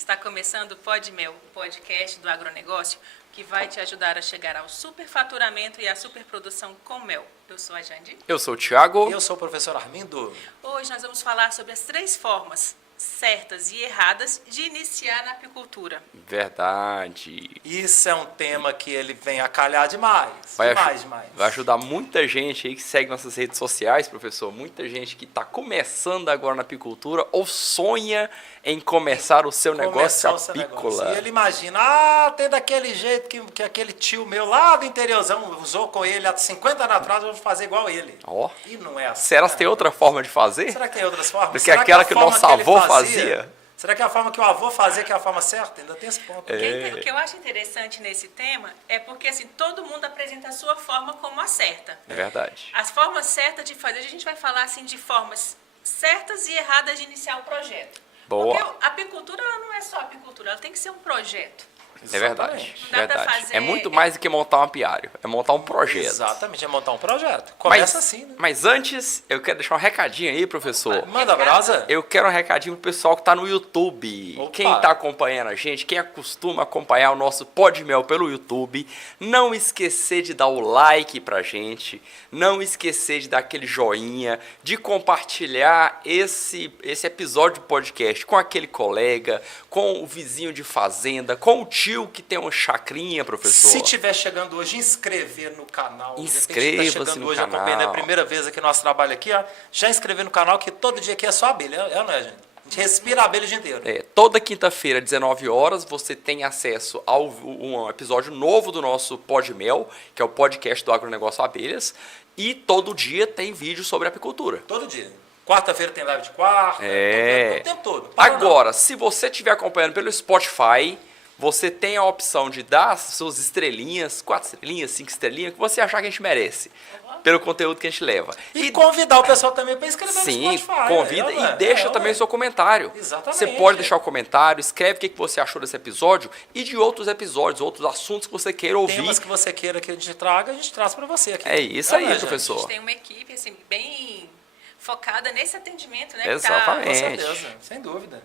Está começando o Pod Mel, o podcast do agronegócio que vai te ajudar a chegar ao superfaturamento e à superprodução com mel. Eu sou a Jandi. Eu sou o Thiago. Eu sou o professor Armindo. Hoje nós vamos falar sobre as 3 formas certas e erradas de iniciar na apicultura. Verdade. Isso é um tema que ele vem a calhar demais. Vai Vai ajudar muita gente aí que segue nossas redes sociais, professor. Muita gente que está começando agora na apicultura ou sonha em começar o seu negócio apícola. E ele imagina, tem daquele jeito que aquele tio meu lá do interiorzão usou com ele há 50 anos atrás, eu vou fazer igual ele. Ó. E não é assim. Será que tem outra forma de fazer? Será que tem outras formas? Do que aquela que o nosso avô fazia? Será que é a forma que o avô fazia que é a forma certa? Ainda tem esse ponto. O que eu acho interessante nesse tema é porque assim, todo mundo apresenta a sua forma como a certa. É verdade. As formas certas de fazer, a gente vai falar assim de formas certas e erradas de iniciar o projeto. Boa. Porque a apicultura ela não é só apicultura, ela tem que ser um projeto. É verdade. Não dá pra Verdade. fazer- É muito mais do que montar um apiário. É montar um projeto. Exatamente, é montar um projeto. Começa assim, né? Mas antes, eu quero deixar um recadinho aí, professor. Manda brasa. Eu quero um recadinho pro pessoal que tá no YouTube. Opa. Quem tá acompanhando a gente, quem acostuma acompanhar o nosso Pod Mel pelo YouTube, não esquecer de dar o like pra gente, não esquecer de dar aquele joinha, de compartilhar esse episódio do podcast com aquele colega, com o vizinho de fazenda, com o tio que tem uma chacrinha, professor. Se tiver chegando hoje, inscrever no canal. Inscreva-se tá chegando no hoje, canal. acompanhando a primeira vez aqui nosso trabalho aqui, ó. Já inscrever no canal, que todo dia aqui é só abelha, não é, gente? A gente respira a abelha o dia inteiro. Toda quinta-feira, 19 horas, você tem acesso a um episódio novo do nosso Pod Mel, que é o podcast do Agronegócio Abelhas, e todo dia tem vídeo sobre apicultura. Todo dia. Quarta-feira tem live de quarta. O tempo todo. Agora, se você estiver acompanhando pelo Spotify, você tem a opção de dar as suas estrelinhas, 4 estrelinhas, 5 estrelinhas, que você achar que a gente merece, pelo conteúdo que a gente leva. E convidar o pessoal também para inscrever Sim, no Spotify. convida e deixa também o seu comentário. Exatamente. Você pode deixar o comentário, escreve o que você achou desse episódio e de outros episódios, outros assuntos que você queira ouvir. Temas que você queira que a gente traga, a gente traz para você aqui. É isso aí, A professor. gente tem uma equipe assim, bem focada nesse atendimento, né? Exatamente. Com certeza, sem dúvida.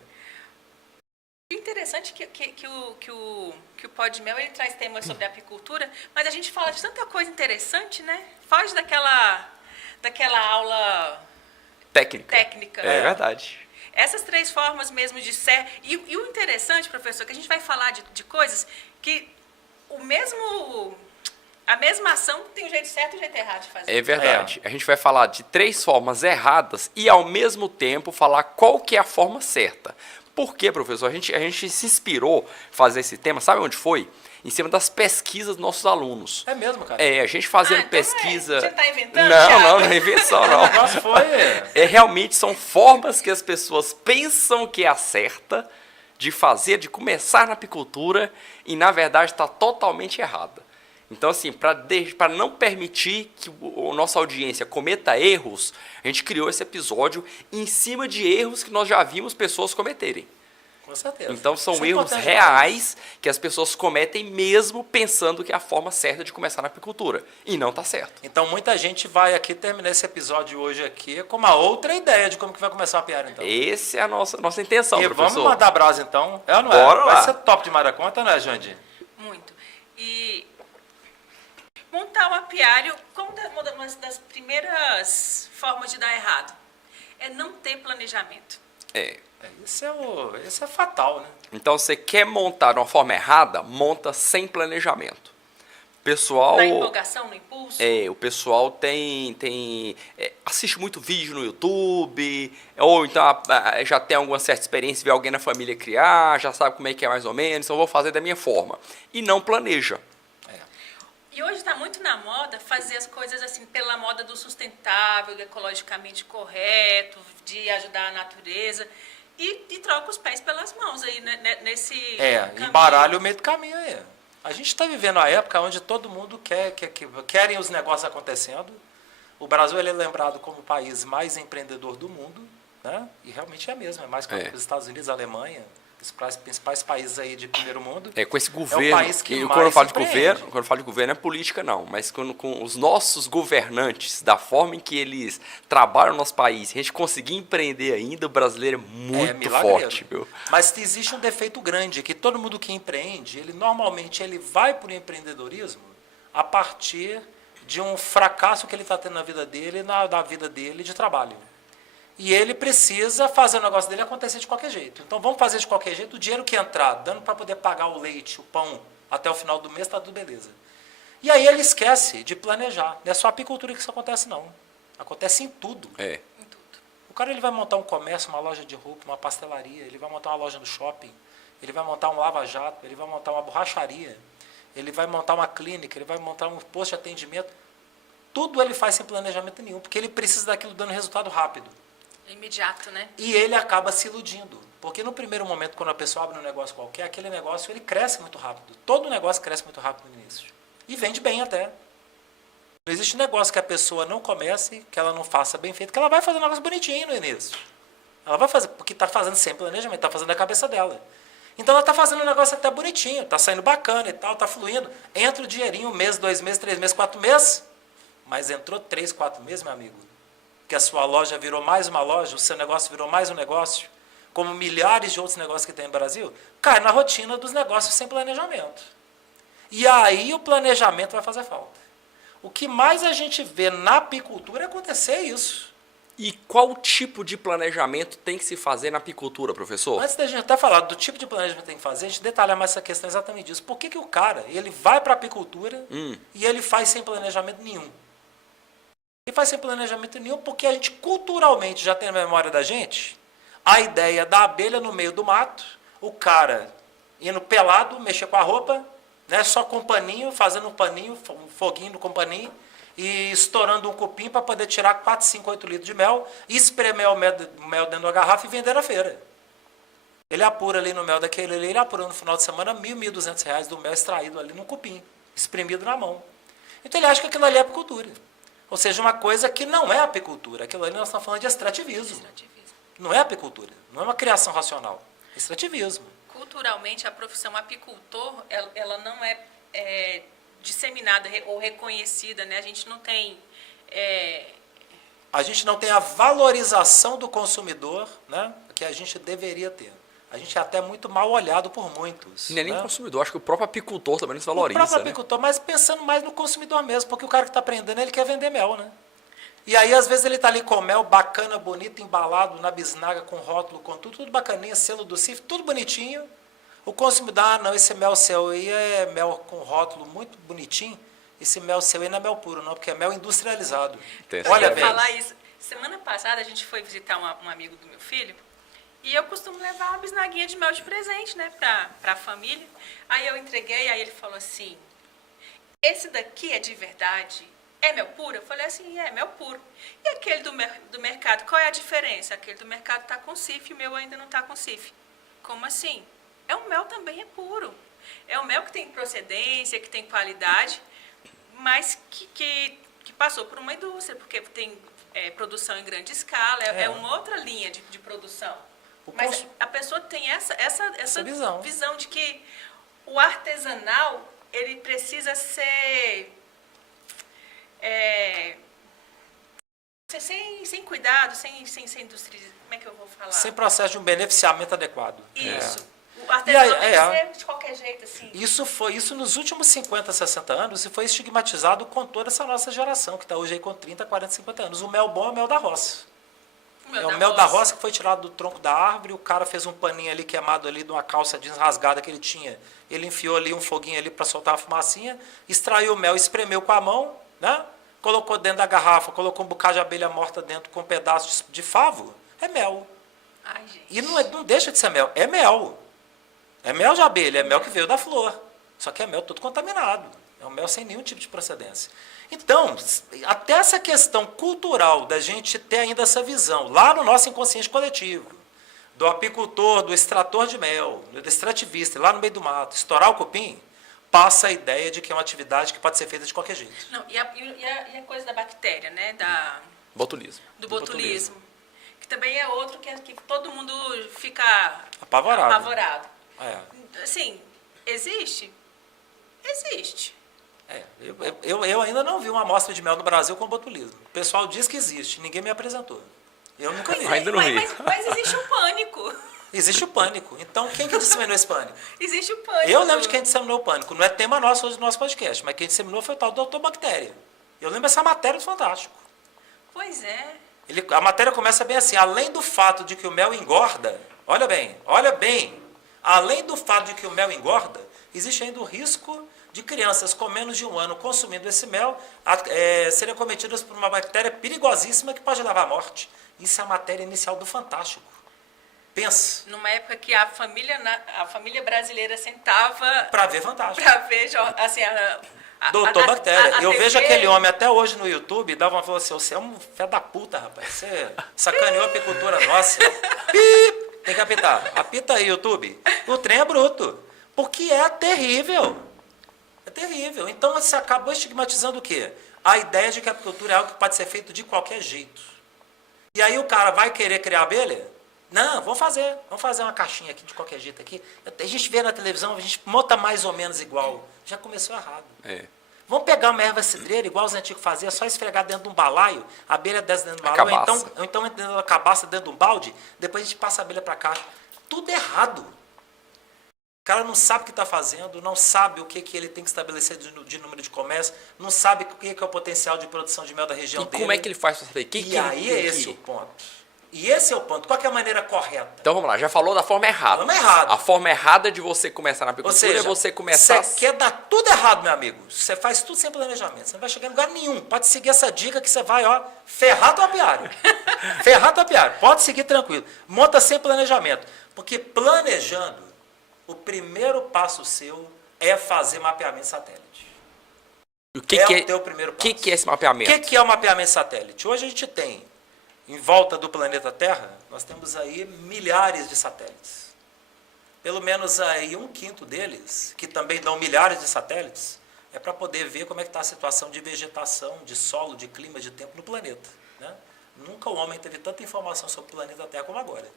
O interessante é que o Pod Mel ele traz temas sobre apicultura, mas a gente fala de tanta coisa interessante, né? Foge daquela aula técnica. É verdade. Essas 3 formas mesmo de ser. E o interessante, professor, que a gente vai falar de coisas que a mesma ação tem o jeito certo e o jeito errado de fazer. É verdade. A gente vai falar de 3 formas erradas e, ao mesmo tempo, falar qual que é a forma certa. Por quê, professor? A gente se inspirou a fazer esse tema, sabe onde foi? Em cima das pesquisas dos nossos alunos. É mesmo, cara? A gente fazendo então pesquisa... Você tá inventando, Não, Thiago? não é invenção, não. O negócio foi... Realmente são formas que as pessoas pensam que é a certa de fazer, de começar na apicultura e, na verdade, está totalmente errada. Então, assim, para não permitir que a nossa audiência cometa erros, a gente criou esse episódio em cima de erros que nós já vimos pessoas cometerem. Com certeza. Então, são Isso é erros importante. reais que as pessoas cometem mesmo pensando que é a forma certa de começar na apicultura. E não está certo. Então, muita gente vai aqui terminar esse episódio hoje aqui com uma outra ideia de como que vai começar a piar, então. Essa é a nossa intenção, E professor. vamos mandar brasa, então. É ou não Bora é? lá. Vai ser top demais da conta, né, Jandir? Muito. E montar um apiário, uma das primeiras formas de dar errado é não ter planejamento. Isso é fatal, né? Então, você quer montar de uma forma errada, monta sem planejamento. Pessoal, Na empolgação, no impulso. o pessoal assiste muito vídeo no YouTube, ou então já tem alguma certa experiência, vê alguém na família criar, já sabe como é que é mais ou menos, então vou fazer da minha forma. E não planeja. E hoje está muito na moda fazer as coisas assim pela moda do sustentável, do ecologicamente correto, de ajudar a natureza. E troca os pés pelas mãos aí, né, nesse caminho. Embaralha o meio do caminho aí. A gente está vivendo uma época onde todo mundo querem os negócios acontecendo. O Brasil ele é lembrado como o país mais empreendedor do mundo, né? E realmente é mesmo, é mais que os Estados Unidos, a Alemanha. os principais países aí de primeiro mundo. Com esse governo, país que quando eu mais falo de empreende. governo, quando eu falo de governo é política não, mas com os nossos governantes, da forma em que eles trabalham no nosso país, a gente conseguir empreender ainda, o brasileiro é muito milagreiro. forte, viu? Mas existe um defeito grande, que todo mundo que empreende, normalmente ele vai para o empreendedorismo a partir de um fracasso que ele está tendo na vida dele, na vida dele de trabalho. E ele precisa fazer o negócio dele acontecer de qualquer jeito. Então vamos fazer de qualquer jeito, o dinheiro que entrar, dando para poder pagar o leite, o pão, até o final do mês, está tudo beleza. E aí ele esquece de planejar. Não é só a apicultura que isso acontece, não. Acontece em tudo. É. Em tudo. O cara ele vai montar um comércio, uma loja de roupa, uma pastelaria, ele vai montar uma loja no shopping, ele vai montar um lava-jato, ele vai montar uma borracharia, ele vai montar uma clínica, ele vai montar um posto de atendimento. Tudo ele faz sem planejamento nenhum, porque ele precisa daquilo dando resultado rápido. É imediato, né? E ele acaba se iludindo. Porque no primeiro momento, quando a pessoa abre um negócio qualquer, aquele negócio ele cresce muito rápido. Todo negócio cresce muito rápido no início. E vende bem até. Não existe negócio que a pessoa não comece, que ela não faça bem feito, que ela vai fazer um negócio bonitinho no início. Ela vai fazer, porque está fazendo sem planejamento, está fazendo da cabeça dela. Então ela está fazendo um negócio até bonitinho, está saindo bacana e tal, está fluindo. Entra o dinheirinho, 1 mês, 2 meses, 3 meses, 4 meses. Mas entrou 3, 4 meses, meu amigo. Que a sua loja virou mais uma loja, o seu negócio virou mais um negócio, como milhares de outros negócios que tem no Brasil, cai na rotina dos negócios sem planejamento. E aí o planejamento vai fazer falta. O que mais a gente vê na apicultura é acontecer isso. E qual tipo de planejamento tem que se fazer na apicultura, professor? Antes da gente até falar do tipo de planejamento que tem que fazer, a gente detalha mais essa questão exatamente disso. Por que o cara ele vai para a apicultura e ele faz sem planejamento nenhum? Ele faz sem planejamento nenhum porque a gente culturalmente já tem na memória da gente a ideia da abelha no meio do mato, o cara indo pelado, mexer com a roupa, né, só com um paninho, fazendo um paninho, um foguinho com um paninho, e estourando um cupim para poder tirar 4, 5, 8 litros de mel, e espremer o mel dentro da garrafa e vender na feira. Ele apura ali no mel daquele ali, ele apura no final de semana R$1.000, R$1.200 do mel extraído ali no cupim, espremido na mão. Então ele acha que aquilo ali é apicultura. Ou seja, uma coisa que não é apicultura. Aquilo ali nós estamos falando de extrativismo. Não é apicultura, não é uma criação racional. É extrativismo. Culturalmente, a profissão apicultor, ela não é disseminada ou reconhecida, né? A gente não tem... A gente não tem a valorização do consumidor, né, que a gente deveria ter. A gente é até muito mal olhado por muitos. Não é nem né? consumidor, acho que o próprio apicultor também não se valoriza. O próprio né? apicultor, mas pensando mais no consumidor mesmo, porque o cara que está aprendendo, ele quer vender mel, né? E aí, às vezes, ele está ali com mel bacana, bonito, embalado, na bisnaga, com rótulo, com tudo bacaninha, selo do CIF, tudo bonitinho. O consumidor, não, esse mel seu aí é mel com rótulo muito bonitinho, esse mel seu aí não é mel puro, não, porque é mel industrializado. Olha, Eu ia falar velho. isso. Semana passada, a gente foi visitar um amigo do meu filho, e eu costumo levar uma bisnaguinha de mel de presente, né, pra a família. Aí eu entreguei, aí ele falou assim, esse daqui é de verdade? É mel puro? Eu falei assim, é mel puro. E aquele do mercado, qual é a diferença? Aquele do mercado está com CIF, o meu ainda não está com CIF. Como assim? O mel também é puro. É um mel que tem procedência, que tem qualidade, mas que passou por uma indústria, porque tem produção em grande escala, é uma outra linha de produção. Mas a pessoa tem essa visão de que o artesanal ele precisa ser sem cuidado, sem indústria. Como é que eu vou falar? Sem processo de um beneficiamento adequado. Isso. O artesanal tem que ser de qualquer jeito, assim. Isso nos últimos 50, 60 anos, e foi estigmatizado com toda essa nossa geração, que está hoje aí com 30, 40, 50 anos. O mel bom é o mel da roça. O mel da roça que foi tirado do tronco da árvore, o cara fez um paninho ali queimado ali de uma calça jeans rasgada que ele tinha. Ele enfiou ali um foguinho ali para soltar uma fumacinha, extraiu o mel, espremeu com a mão, né? Colocou dentro da garrafa, colocou um bocado de abelha morta dentro com um pedaço de favo. É mel. Ai, gente. E não deixa de ser mel, é mel. É mel de abelha, é mel que veio da flor. Só que é mel todo contaminado. É um mel sem nenhum tipo de procedência. Então, até essa questão cultural da gente ter ainda essa visão, lá no nosso inconsciente coletivo, do apicultor, do extrator de mel, do extrativista, lá no meio do mato, estourar o cupim, passa a ideia de que é uma atividade que pode ser feita de qualquer jeito. Não, e a coisa da bactéria, né? Botulismo. Do botulismo. que também é outro que todo mundo fica Apavorado. apavorado. É. Assim, existe? Existe. Eu ainda não vi uma amostra de mel no Brasil com botulismo. O pessoal diz que existe, ninguém me apresentou. Eu nunca vi. Ainda não vi. Mas existe o pânico. Existe o pânico. Então, quem que disseminou esse pânico? Existe o pânico. Eu lembro de quem disseminou o pânico. Não é tema nosso hoje do nosso podcast, mas quem disseminou foi o tal do Doutor Bactéria. Eu lembro essa matéria do Fantástico. Pois é. A matéria começa bem assim, além do fato de que o mel engorda, olha bem, além do fato de que o mel engorda, existe ainda o risco de crianças com menos de 1 ano consumindo esse mel serem cometidas por uma bactéria perigosíssima que pode levar à morte. Isso é a matéria inicial do Fantástico. Pensa. Numa época que a família brasileira sentava Para ver Fantástico. para ver assim, Doutor Bactéria. Eu TV. vejo aquele homem até hoje no YouTube e dava uma falou assim, você é um fé da puta, rapaz. Você sacaneou a apicultura nossa. Pip! Tem que apitar. Apita aí, YouTube. O trem é bruto. Porque é terrível. É terrível. Então você acabou estigmatizando o quê? A ideia de que a apicultura é algo que pode ser feito de qualquer jeito. E aí o cara vai querer criar abelha? Não, vamos fazer uma caixinha aqui de qualquer jeito aqui. A gente vê na televisão, a gente monta mais ou menos igual. Já começou errado. Vamos pegar uma erva cidreira, igual os antigos faziam, só esfregar dentro de um balaio, a abelha desce dentro do balaio, ou então dentro da cabaça, dentro de um balde, depois a gente passa a abelha para cá. Tudo errado. O cara não sabe o que está fazendo, não sabe o que ele tem que estabelecer de número de comércio, não sabe o que é o potencial de produção de mel da região dele. E como é que ele faz para saber? Esse é o ponto. E esse é o ponto. Qual que é a maneira correta? Então vamos lá, já falou da forma errada. Forma errada. A forma errada de você começar na apicultura é você começar... Você quer dar tudo errado, meu amigo. Você faz tudo sem planejamento. Você não vai chegar em lugar nenhum. Pode seguir essa dica que você vai, ferrar tua apiário. Ferrar tua apiário. Pode seguir tranquilo. Monta sem planejamento. Porque planejando, o primeiro passo seu é fazer mapeamento satélite. O teu primeiro passo. O que é esse mapeamento? O que é o mapeamento satélite? Hoje a gente tem... Em volta do planeta Terra, nós temos aí milhares de satélites. Pelo menos aí 1/5 deles, que também dão milhares de satélites, é para poder ver como é que está a situação de vegetação, de solo, de clima, de tempo no planeta. Né? Nunca o homem teve tanta informação sobre o planeta Terra como agora.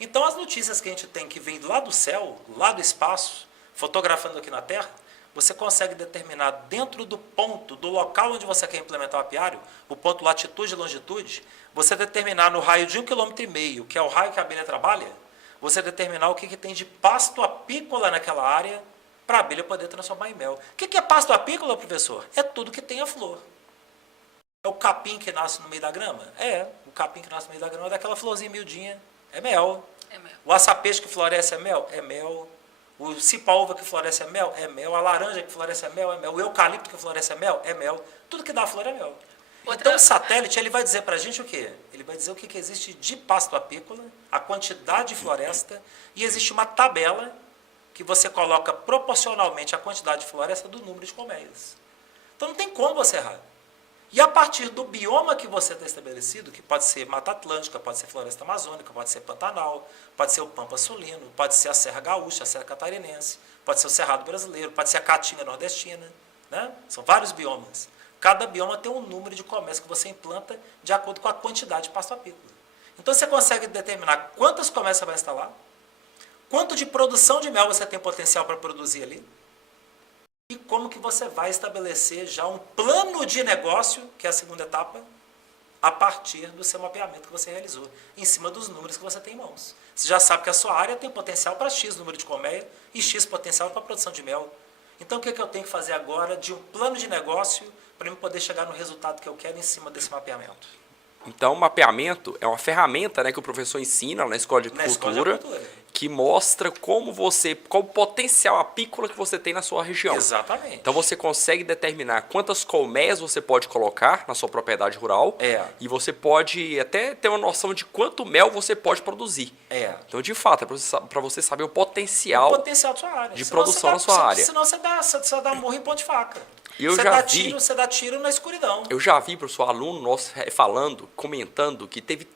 Então as notícias que a gente tem que vêm lá do céu, lá do espaço, fotografando aqui na Terra, você consegue determinar dentro do ponto, do local onde você quer implementar o apiário, o ponto latitude e longitude, você determinar no raio de 1,5 km, que é o raio que a abelha trabalha, você determinar o que tem de pasto apícola naquela área para a abelha poder transformar em mel. O que é pasto apícola, professor? É tudo que tem a flor. É o capim que nasce no meio da grama? O capim que nasce no meio da grama é daquela florzinha miudinha. É mel. É mel. O açapeixe que floresce é mel? É mel. O cipó-uva que floresce é mel? É mel. A laranja que floresce é mel? É mel. O eucalipto que floresce é mel? É mel. Tudo que dá flor é mel. Então o satélite ele vai dizer para a gente o quê? Ele vai dizer o que existe de pasto apícola, a quantidade de floresta, e existe uma tabela que você coloca proporcionalmente a quantidade de floresta do número de colmeias. Então não tem como você errar. E a partir do bioma que você está estabelecido, que pode ser Mata Atlântica, pode ser Floresta Amazônica, pode ser Pantanal, pode ser o Pampa Sulino, pode ser a Serra Gaúcha, a Serra Catarinense, pode ser o Cerrado Brasileiro, pode ser a Caatinga Nordestina. Né? São vários biomas. Cada bioma tem um número de comércio que você implanta de acordo com a quantidade de pasto apícola. Então você consegue determinar quantas comércios você vai instalar, quanto de produção de mel você tem potencial para produzir ali, e como que você vai estabelecer já um plano de negócio, que é a segunda etapa, a partir do seu mapeamento que você realizou, em cima dos números que você tem em mãos. Você já sabe que a sua área tem potencial para X número de colmeia e X potencial para a produção de mel. Então o que eu tenho que fazer agora de um plano de negócio para eu poder chegar no resultado que eu quero em cima desse mapeamento? Então, o mapeamento é uma ferramenta, né, que o professor ensina na escola de apicultura, que mostra qual o potencial apícola que você tem na sua região. Exatamente. Então você consegue determinar quantas colmeias você pode colocar na sua propriedade rural e você pode até ter uma noção de quanto mel você pode produzir. Então, de fato, é para você saber o potencial da sua área. de produção na sua área. Senão você dá morro em ponto de faca. Você dá tiro na escuridão. Eu já vi, professor, aluno nosso comentando que teve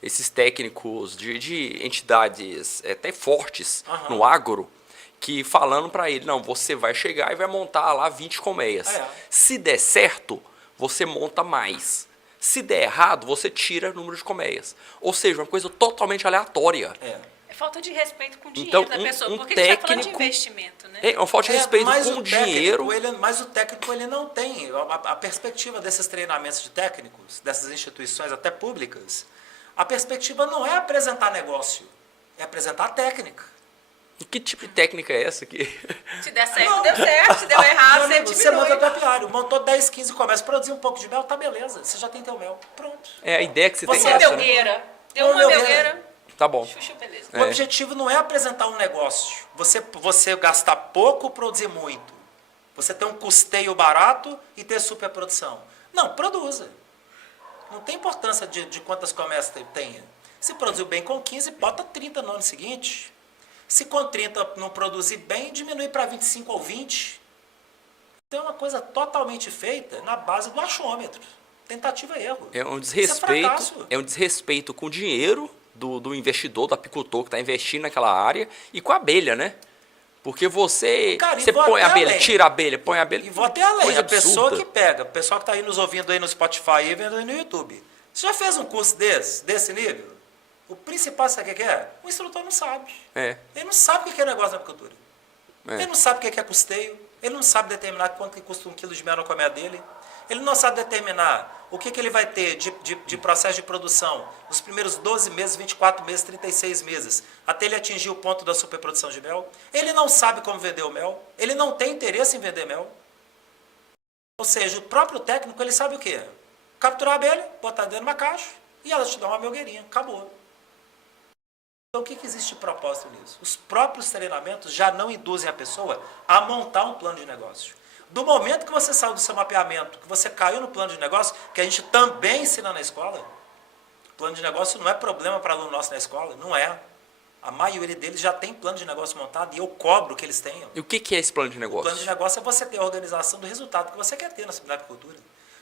esses técnicos de entidades até fortes no agro, que falando para ele, não, você vai chegar e vai montar lá 20 colmeias. Se der certo, você monta mais. Se der errado, você tira o número de colmeias. Ou seja, uma coisa totalmente aleatória. É falta de respeito com o dinheiro Então, da pessoa. um Porque a gente está falando de técnico- investimento, né? É uma falta de respeito mas com o dinheiro. Mas o técnico ele não tem a perspectiva desses treinamentos de técnicos, dessas instituições até públicas. A perspectiva não é apresentar negócio, é apresentar técnica. E que tipo de técnica é essa aqui? Se der certo, deu certo. Se deu errado, Meu você amigo, você diminui. monta teu apiário, montou 10, 15, começa a produzir um pouco de mel, tá beleza. Você já tem teu mel. Pronto. É a ideia que você tem Você Uma essa, né? belgueira. Deu Uma uma belgueira. belgueira. Tá bom. Xuxa, beleza. O objetivo não é apresentar um negócio. Você gastar pouco, produzir muito. Você ter um custeio barato e ter superprodução. Não, produza. Não tem importância de quantas comércios tenha. Se produziu bem com 15, bota 30 no ano seguinte. Se com 30 não produzir bem, diminui para 25 ou 20. Então é uma coisa totalmente feita na base do achômetro. Tentativa e erro. É um Isso é fracasso. desrespeito, é um desrespeito com o dinheiro do investidor, do apicultor que está investindo naquela área e com a abelha, né? Porque você Cara, e vou põe a até abelha, além. tira a abelha, põe a abelha. E vou até além. Coisa A pessoa absurda. que pega, o pessoal que está aí nos ouvindo aí no Spotify e vendo aí no YouTube. Você já fez um curso desse nível? O principal, sabe o que é? O instrutor não sabe. É. Ele não sabe o que é negócio da apicultura. É. Ele não sabe o que é custeio. Ele não sabe determinar quanto que custa 1 quilo de mel na colmeia dele. Ele não sabe determinar o que ele vai ter de processo de produção nos primeiros 12 meses, 24 meses, 36 meses, até ele atingir o ponto da superprodução de mel. Ele não sabe como vender o mel. Ele não tem interesse em vender mel. Ou seja, o próprio técnico, ele sabe o quê? Capturar a abelha, botar dentro de uma caixa e ela te dá uma melgueirinha. Acabou. Então, o que existe de propósito nisso? Os próprios treinamentos já não induzem a pessoa a montar um plano de negócio. Do momento que você saiu do seu mapeamento, que você caiu no plano de negócio, que a gente também ensina na escola, plano de negócio não é problema para aluno nosso na escola, não é. A maioria deles já tem plano de negócio montado e eu cobro que eles tenham. E o que é esse plano de O negócio? plano de negócio é você ter a organização do resultado que você quer ter na apicultura.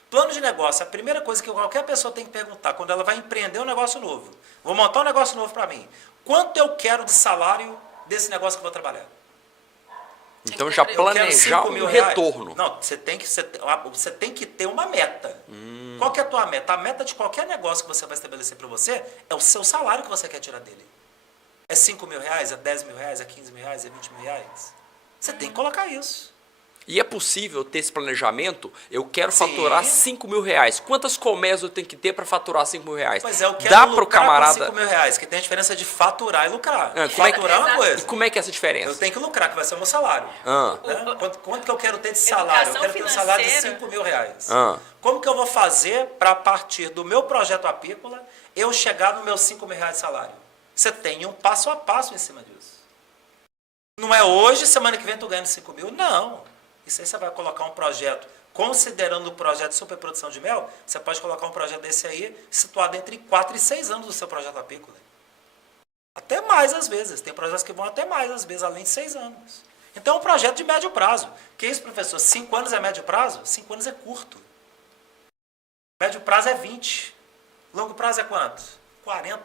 Plano de negócio, a primeira coisa que qualquer pessoa tem que perguntar quando ela vai empreender um negócio novo. Vou montar um negócio novo para mim. Quanto eu quero de salário desse negócio que eu vou trabalhar? Então já Eu quero planejar 5 um mil reais. retorno. Não, você tem que ter uma meta. Qual que é a tua meta? A meta de qualquer negócio que você vai estabelecer para você é o seu salário que você quer tirar dele. É 5 mil reais, é 10 mil reais, é 15 mil reais, é 20 mil reais? Você tem que colocar isso. E é possível ter esse planejamento? Eu quero Sim. faturar 5 mil reais. Quantas colmeias eu tenho que ter para faturar 5 mil reais? Pois é, eu quero Dá pro lucrar camarada. com 5 mil reais, que tem a diferença de faturar e lucrar. Como é que- Faturar é uma Exato. E coisa. como é que é essa diferença? Eu tenho que lucrar, que vai ser o meu salário. Ah, Né? Quanto que eu quero ter de salário? Eu Educação quero ter um salário de financeira. 5 mil reais. Ah. Como que eu vou fazer para, a partir do meu projeto apícola, eu chegar no meu 5 mil reais de salário? Você tem um passo a passo em cima disso. Não é hoje, semana que vem tu ganha 5 mil. Não. Isso aí você vai colocar um projeto, considerando o projeto de superprodução de mel, você pode colocar um projeto desse aí, situado entre 4 e 6 anos do seu projeto apícola. Até mais às vezes. Tem projetos que vão até mais às vezes, além de 6 anos. Então é um projeto de médio prazo. Que isso, professor? 5 anos é médio prazo? 5 anos é curto. Médio prazo é 20. Longo prazo é quanto? 40.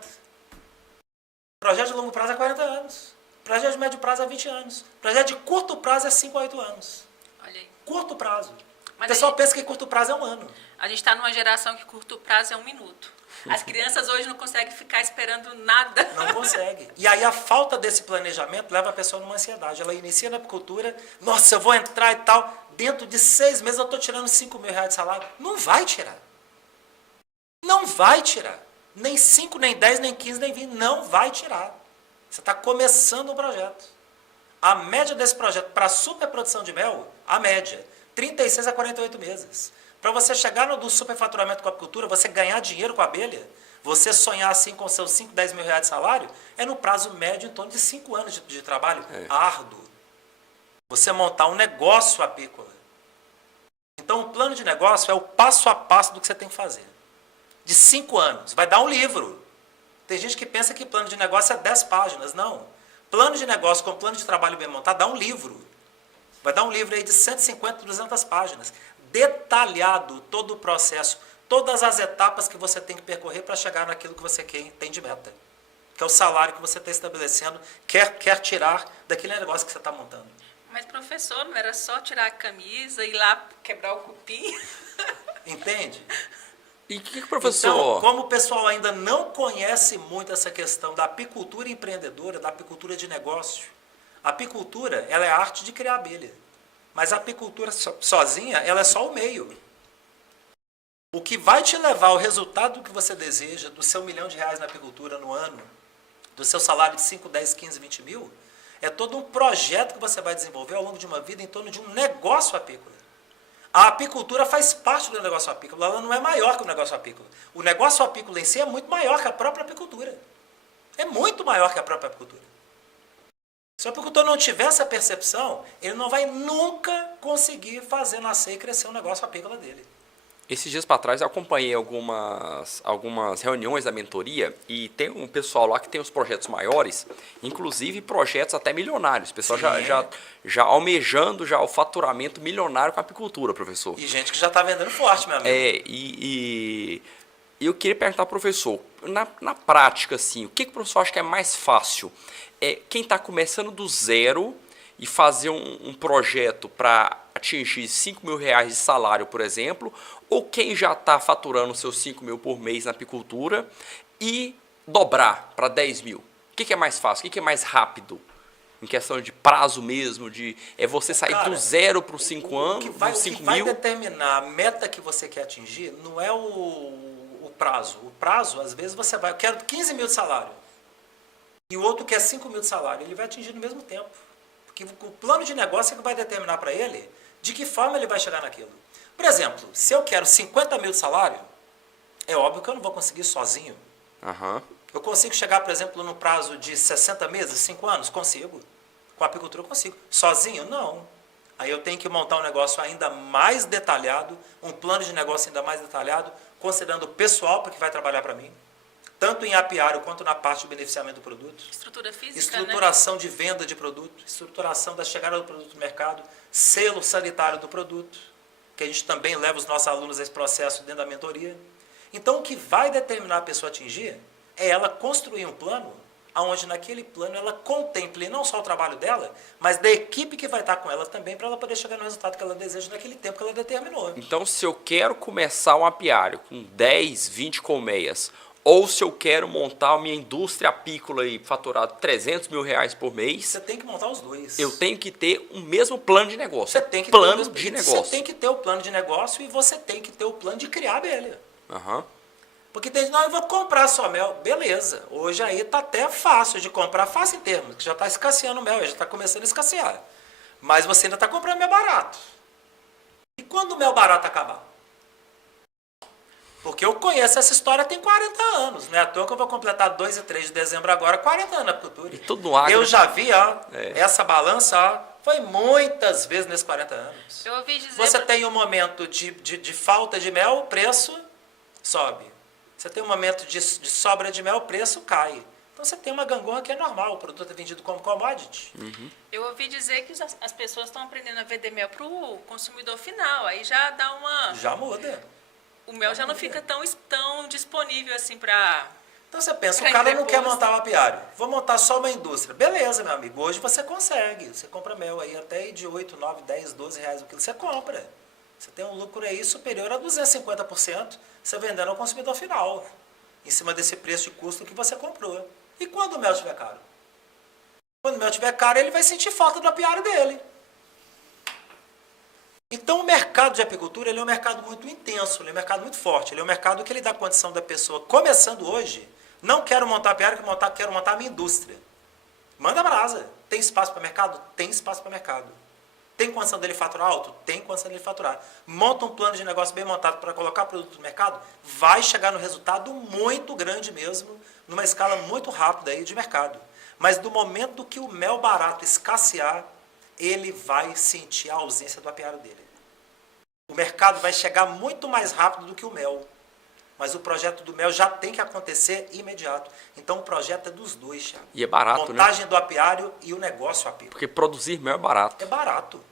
Projeto de longo prazo é 40 anos. Projeto de médio prazo é 20 anos. Projeto de curto prazo é 5 a 8 anos. Olha aí. Curto prazo. Mas O pessoal a gente- pensa que curto prazo é 1 ano. A gente está numa geração que curto prazo é 1 minuto. As crianças hoje não conseguem ficar esperando nada. Não consegue. E aí a falta desse planejamento leva a pessoa numa ansiedade. Ela inicia na apicultura, nossa, eu vou entrar e tal, dentro de 6 meses eu estou tirando 5 mil reais de salário. Não vai tirar. Não vai tirar. Nem 5, nem 10, nem 15, nem 20. Não vai tirar. Você está começando um projeto. A média desse projeto para superprodução de mel, a média, 36 a 48 meses. Para você chegar no do superfaturamento com a apicultura, você ganhar dinheiro com a abelha, você sonhar assim com seus 5, 10 mil reais de salário, é no prazo médio em torno de 5 anos de trabalho árduo. Você montar um negócio apícola. Então, o plano de negócio é o passo a passo do que você tem que fazer. De 5 anos. Vai dar um livro. Tem gente que pensa que plano de negócio é 10 páginas. Não. Plano de negócio com plano de trabalho bem montado dá um livro. Vai dar um livro aí de 150, 200 páginas. Detalhado todo o processo, todas as etapas que você tem que percorrer para chegar naquilo que você tem de meta. Que é o salário que você está estabelecendo, quer tirar daquele negócio que você está montando. Mas, professor, não era só tirar a camisa e ir lá quebrar o cupim? Entende? E o que, professor... Então, como o pessoal ainda não conhece muito essa questão da apicultura empreendedora, da apicultura de negócio, a apicultura, ela é a arte de criar abelha. Mas a apicultura sozinha, ela é só o meio. O que vai te levar ao resultado que você deseja, do seu R$ 1.000.000 na apicultura no ano, do seu salário de 5, 10, 15, 20 mil, é todo um projeto que você vai desenvolver ao longo de uma vida em torno de um negócio apícola. A apicultura faz parte do negócio apícola, ela não é maior que o negócio apícola. O negócio apícola em si é muito maior que a própria apicultura. É muito maior que a própria apicultura. Se o apicultor não tiver essa percepção, ele não vai nunca conseguir fazer nascer e crescer o negócio apícola dele. Esses dias para trás eu acompanhei algumas reuniões da mentoria e tem um pessoal lá que tem os projetos maiores, inclusive projetos até milionários. O pessoal já almejando já o faturamento milionário com a apicultura, professor. E gente que já está vendendo forte, meu amigo. E eu queria perguntar ao professor, na prática, assim, o que o professor acha que é mais fácil? Quem está começando do zero e fazer um projeto para atingir R$ 5.000 de salário, por exemplo, ou quem já está faturando seus 5 mil por mês na apicultura e dobrar para 10 mil? O que é mais fácil? O que é mais rápido? Em questão de prazo mesmo, você sair do zero para os 5 anos, dos 5 mil? O que vai mil? determinar a meta que você quer atingir não é o prazo. O prazo, às vezes, você vai... Eu quero 15 mil de salário. E o outro quer 5 mil de salário. Ele vai atingir no mesmo tempo. Porque o plano de negócio é que vai determinar para ele de que forma ele vai chegar naquilo. Por exemplo, se eu quero 50 mil de salário, é óbvio que eu não vou conseguir sozinho. Uhum. Eu consigo chegar, por exemplo, no prazo de 60 meses, 5 anos? Consigo. Com a apicultura eu consigo. Sozinho? Não. Aí eu tenho que montar um negócio ainda mais detalhado, um plano de negócio ainda mais detalhado, considerando o pessoal que vai trabalhar para mim, tanto em apiário quanto na parte do beneficiamento do produto. Estrutura física, estruturação, né? De venda de produto, estruturação da chegada do produto no mercado, selo sanitário do produto, que a gente também leva os nossos alunos a esse processo dentro da mentoria. Então, o que vai determinar a pessoa atingir é ela construir um plano, onde naquele plano ela contemple não só o trabalho dela, mas da equipe que vai estar com ela também, para ela poder chegar no resultado que ela deseja naquele tempo que ela determinou. Então, se eu quero começar um apiário com 10, 20 colmeias, ou se eu quero montar a minha indústria apícola e faturar R$ 300 mil por mês... Você tem que montar os dois. Eu tenho que ter o mesmo plano de negócio. Você tem que plano de negócio. Você tem que ter o plano de negócio e você tem que ter o plano de criar abelha. Uhum. Porque tem gente, não, eu vou comprar só mel. Beleza. Hoje aí está até fácil de comprar, fácil em termos, que já está escasseando o mel, já está começando a escassear. Mas você ainda está comprando mel barato. E quando o mel barato acabar? Porque eu conheço essa história tem 40 anos. Não é à toa que eu vou completar 2 e 3 de dezembro agora, 40 anos na apicultura. E tudo agro. Eu já vi, essa balança, foi muitas vezes nesses 40 anos. Eu ouvi dizer... Você tem um momento de falta de mel, o preço sobe. Você tem um momento de sobra de mel, o preço cai. Então você tem uma gangorra que é normal, o produto é vendido como commodity. Uhum. Eu ouvi dizer que as pessoas estão aprendendo a vender mel para o consumidor final, aí já dá uma... Já muda. O mel já não fica tão disponível assim para... Então você pensa, o cara não quer montar um apiário, vou montar só uma indústria. Beleza, meu amigo, hoje você consegue. Você compra mel aí até de 8, 9, 10, 12 reais o quilo, você compra. Você tem um lucro aí superior a 250%, você vendendo ao consumidor final, em cima desse preço de custo que você comprou. E quando o mel estiver caro? Quando o mel estiver caro, ele vai sentir falta do apiário dele. Então o mercado de apicultura ele é um mercado muito intenso, ele é um mercado muito forte, ele é um mercado que ele dá condição da pessoa, começando hoje, não quero montar apiário, quero montar a minha indústria. Manda brasa. Tem espaço para mercado? Tem espaço para mercado. Tem condição dele faturar alto? Tem condição dele faturar. Monta um plano de negócio bem montado para colocar produto no mercado, vai chegar no resultado muito grande mesmo, numa escala muito rápida aí de mercado. Mas do momento que o mel barato escassear, ele vai sentir a ausência do apiário dele. O mercado vai chegar muito mais rápido do que o mel. Mas o projeto do mel já tem que acontecer imediato. Então o projeto é dos dois, Thiago. E é barato, montagem, né? do apiário e o negócio apícola. Porque produzir mel é barato. É barato.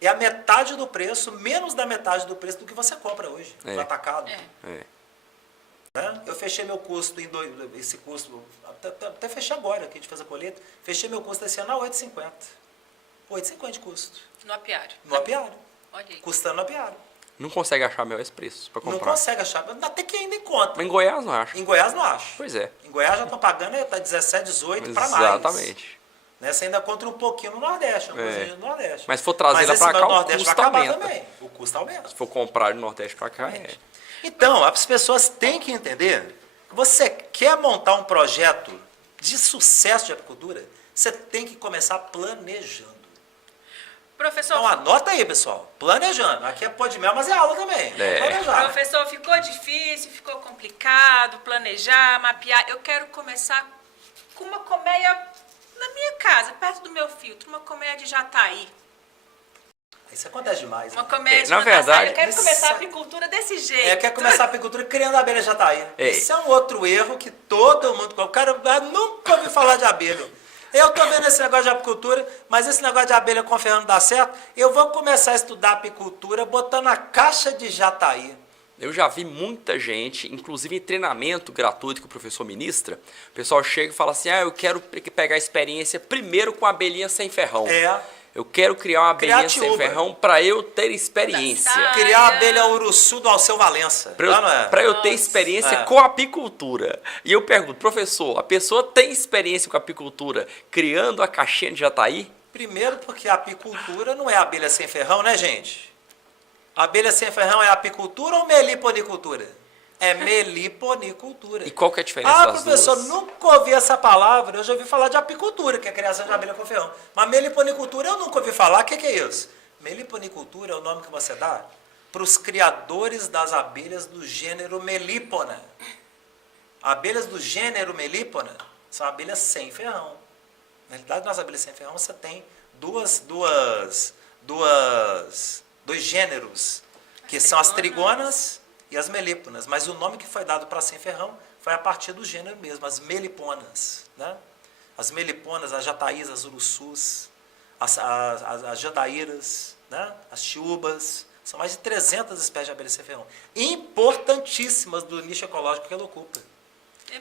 É a metade do preço, menos da metade do preço do que você compra hoje, no atacado. É. Né? Eu fechei meu custo esse custo, até fechei agora, que a gente fez a colheita, fechei meu custo esse ano a 8,50. 8,50 de custo. No apiário. No apiário. Olha aí. Custando no apiário. Não consegue achar mel a esse preço para Não comprar. consegue achar, até que ainda encontra. Mas em Goiás não acha. Em Goiás não acha. Pois é. Em Goiás já estão pagando tá 17, 18 para mais. Exatamente. Né? Você ainda encontra um pouquinho no Nordeste, uma coisinha no Nordeste. Mas se for trazer ela esse para cá, o Nordeste custo vai acabar aumenta. também. O custo aumenta. Se for comprar do Nordeste para cá, é. Então, as pessoas têm que entender que você quer montar um projeto de sucesso de apicultura, você tem que começar planejando. Professor, Então anota aí, pessoal. Planejando. Aqui é pó de mel, mas é aula também. É. Planejar. professor, ficou difícil, ficou complicado planejar, mapear. Eu quero começar com uma colmeia na minha casa, perto do meu filtro, uma colmeia de jataí. Isso acontece demais. Uma Né? colmeia de Na jataí. verdade, Eu quero isso começar a é- apicultura desse jeito. Quer começar a apicultura criando a abelha jataí. É. Isso é um outro erro que todo mundo... O cara nunca ouviu falar de abelha. Eu tô vendo esse negócio de apicultura, mas esse negócio de abelha com ferrão não dá certo. Eu vou começar a estudar apicultura botando a caixa de jataí. Eu já vi muita gente, inclusive em treinamento gratuito que o professor ministra, o pessoal chega e fala assim, eu quero pegar a experiência primeiro com a abelhinha sem ferrão. Eu quero criar uma abelhinha sem Criatiúba. ferrão para eu ter experiência. Da Criar a abelha uruçu do Alceu Valença. Para eu ter Nossa. experiência É. com a apicultura. E eu pergunto, professor, a pessoa tem experiência com a apicultura criando a caixinha de jataí? Primeiro porque a apicultura não é abelha sem ferrão, né, gente? Abelha sem ferrão é apicultura ou meliponicultura? É meliponicultura. E qual que é a diferença das professor, duas? nunca ouvi essa palavra. Eu já ouvi falar de apicultura, que é a criação de abelha com ferrão. Mas meliponicultura eu nunca ouvi falar. O que é isso? Meliponicultura é o nome que você dá para os criadores das abelhas do gênero Melipona. Abelhas do gênero Melipona são abelhas sem ferrão. Na realidade, nas abelhas sem ferrão você tem dois gêneros, que são as trigonas e as melíponas. Mas o nome que foi dado para sem ferrão foi a partir do gênero mesmo, as meliponas. Né? As meliponas, as jataís, as urussus, as jadaíras, né? As chiúbas. São mais de 300 espécies de abelhas sem ferrão. Importantíssimas do nicho ecológico que ela ocupa.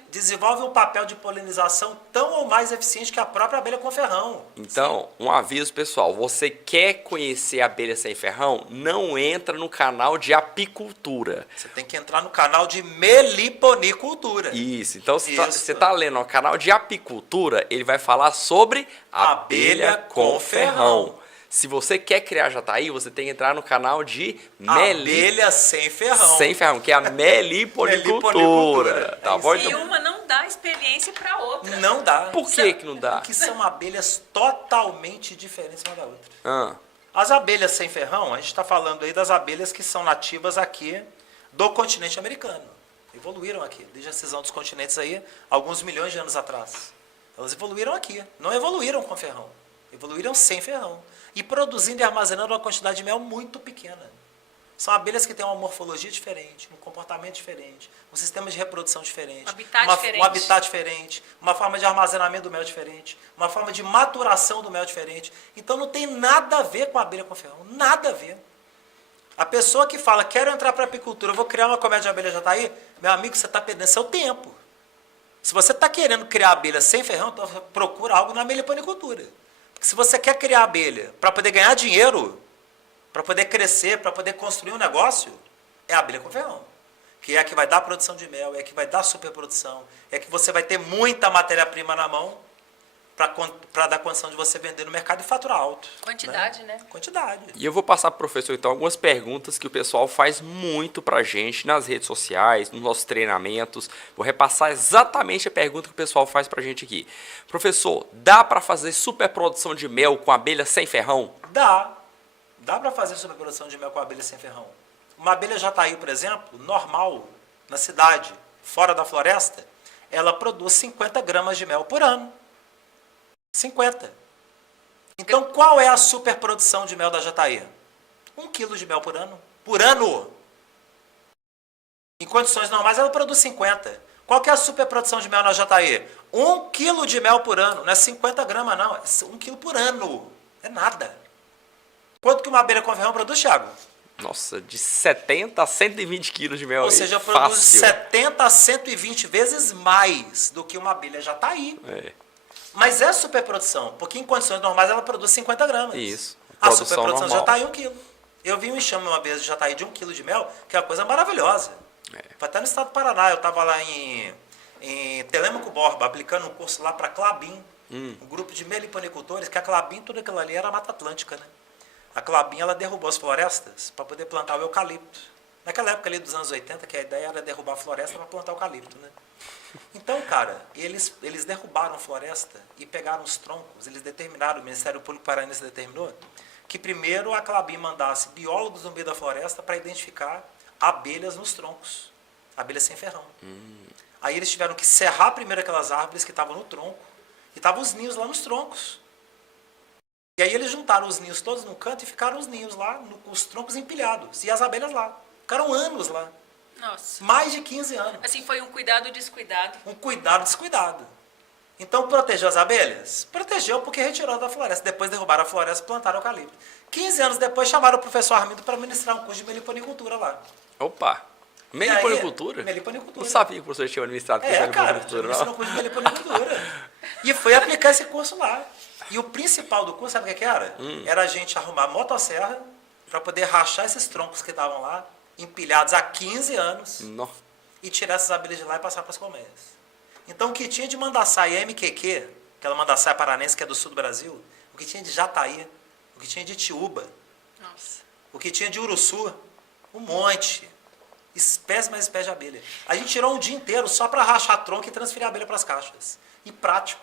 Desenvolve um papel de polinização tão ou mais eficiente que a própria abelha com ferrão. Então, um aviso pessoal, você quer conhecer a abelha sem ferrão? Não entra no canal de apicultura. Você tem que entrar no canal de meliponicultura. Isso, então você Isso. tá lendo o canal de apicultura, ele vai falar sobre Abelha com ferrão. Se você quer criar jataí, você tem que entrar no canal de Abelha sem ferrão. sem ferrão, que é a meliponicultura. Meliponicultura. Tá É bom? isso E Então, uma não dá experiência para outra. Não dá. por que não dá? Porque são abelhas totalmente diferentes uma da outra. Ah, As abelhas sem ferrão, a gente está falando aí das abelhas que são nativas aqui do continente americano. Evoluíram aqui, desde a cisão dos continentes aí, alguns milhões de anos atrás. Elas evoluíram aqui, não evoluíram com ferrão, evoluíram sem ferrão. E produzindo e armazenando uma quantidade de mel muito pequena. São abelhas que têm uma morfologia diferente, um comportamento diferente, um sistema de reprodução diferente, um habitat diferente, uma forma de armazenamento do mel diferente, uma forma de maturação do mel diferente. Então não tem nada a ver com a abelha com ferrão, nada a ver. A pessoa que fala, quero entrar para a apicultura, eu vou criar uma colmeia de abelha jataí, meu amigo, você está perdendo seu tempo. Se você está querendo criar abelha sem ferrão, então procura algo na meliponicultura. Porque se você quer criar abelha para poder ganhar dinheiro, para poder crescer, para poder construir um negócio, é a abelha com ferrão. Que é a que vai dar produção de mel, é a que vai dar superprodução, é a que você vai ter muita matéria-prima na mão para dar condição de você vender no mercado e faturar alto. Quantidade, né? Quantidade. e eu vou passar para o professor, então, algumas perguntas que o pessoal faz muito para a gente nas redes sociais, nos nossos treinamentos. Vou repassar exatamente a pergunta que o pessoal faz para a gente aqui. Professor, dá para fazer superprodução de mel com abelha sem ferrão? Dá. Dá para fazer superprodução de mel com abelha sem ferrão. Uma abelha jataí, por exemplo, normal, na cidade, fora da floresta, ela produz 50 gramas de mel por ano. 50. Então, qual é a superprodução de mel da jataí? 1 quilo de mel por ano. Por ano! Em condições normais, ela produz 50. Qual que é a superprodução de mel na jataí? 1 quilo de mel por ano. Não é 50 gramas, não. É 1 quilo por ano. É nada. Quanto que uma abelha com ferrão produz, Thiago? Nossa, de 70 a 120 quilos de mel. Ou aí, seja, produz fácil. 70 a 120 vezes mais do que uma abelha jataí. É, Mas é superprodução, porque em condições normais ela produz 50 gramas. isso. A superprodução normal. já está em 1 quilo. Eu vi um enxame uma vez de jataí de 1 quilo de mel, que é uma coisa maravilhosa. Foi até no estado do Paraná. Eu estava lá em Telêmaco Borba, aplicando um curso lá para Klabin, um grupo de meliponicultores, que a Klabin, tudo aquilo ali era Mata Atlântica, né? A Klabin, ela derrubou as florestas para poder plantar o eucalipto. Naquela época ali dos anos 80, que a ideia era derrubar a floresta para plantar eucalipto, né? Então, cara, eles derrubaram a floresta e pegaram os troncos, eles determinaram, o Ministério Público Paranense determinou, que primeiro a Klabin mandasse biólogos no meio da floresta para identificar abelhas nos troncos, abelhas sem ferrão. Aí eles tiveram que serrar primeiro aquelas árvores que estavam no tronco, e estavam os ninhos lá nos troncos. E aí eles juntaram os ninhos todos num canto e ficaram os ninhos lá, os troncos empilhados, e as abelhas lá. Ficaram anos lá. Nossa. Mais de 15 anos. Assim, foi um cuidado descuidado. Um cuidado descuidado. Então, protegeu as abelhas? Protegeu porque retirou da floresta. Depois derrubaram a floresta e plantaram eucalipto. 15 anos depois, chamaram o professor Armindo para ministrar um curso de meliponicultura lá. Opa! Meliponicultura? Meliponicultura. Não sabia que o professor tinha administrado curso de meliponicultura, ministrou um curso de meliponicultura. E foi aplicar esse curso lá. E o principal do curso, sabe o que era? Era a gente arrumar motosserra para poder rachar esses troncos que estavam lá, empilhados há 15 anos, e tirar essas abelhas de lá e passar para as colmeias. Então, o que tinha de mandaçaia MQQ, aquela mandaçaia paranense que é do sul do Brasil, o que tinha de jataí, o que tinha de itiúba, Nossa. o que tinha de uruçu, um monte. Espécie mais espécie de abelha. A gente tirou um dia inteiro só para rachar tronco e transferir a abelha para as caixas. E prático.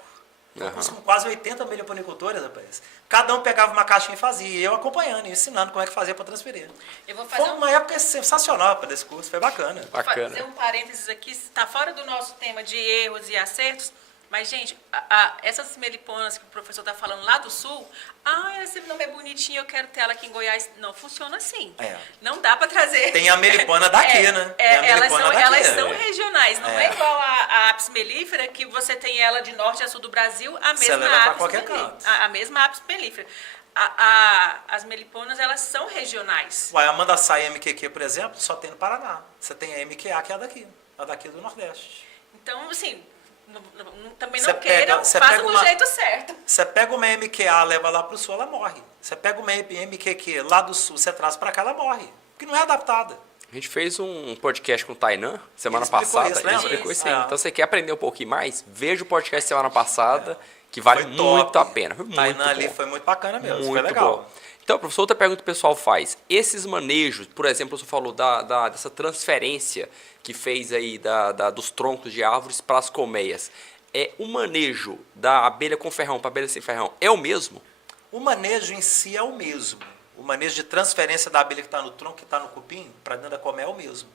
Com quase 80 meliponicultores, rapaz. Cada um pegava uma caixinha e fazia. E eu acompanhando e ensinando como é que fazia para transferir. Eu vou fazer Foi uma época sensacional para esse curso. Foi bacana. fazer um parênteses aqui. Está fora do nosso tema de erros e acertos. Mas, gente, essas meliponas que o professor está falando lá do sul, esse nome é bonitinho, eu quero ter ela aqui em Goiás. Não funciona assim. Não dá para trazer. Tem a melipona daqui, né? Elas são regionais. Não é igual a apis mellifera, que você tem ela de norte a sul do Brasil, a mesma apis mellifera. As meliponas, elas são regionais. A mandaçaia MQQ, por exemplo, só tem no Paraná. Você tem a MQA, que é a daqui do Nordeste. Então, assim... também não queiram, façam do jeito certo. Você pega uma MQA, leva lá para o sul, ela morre. Você pega uma MQQ lá do sul, você traz para cá, ela morre. Porque não é adaptada. A gente fez um podcast com o Tainan semana passada. Ele explicou isso aí. Então, você quer aprender um pouquinho mais? Veja o podcast semana passada, que vale muito a pena. Foi muito Tainan bom. ali foi muito bacana mesmo, Muito foi legal. bom. Então, professor, outra pergunta que o pessoal faz. Esses manejos, por exemplo, você falou dessa transferência que fez aí dos troncos de árvores para as colmeias. O manejo da abelha com ferrão para a abelha sem ferrão é o mesmo? O manejo em si é o mesmo. O manejo de transferência da abelha que está no tronco, que está no cupim, para dentro da colmeia é o mesmo.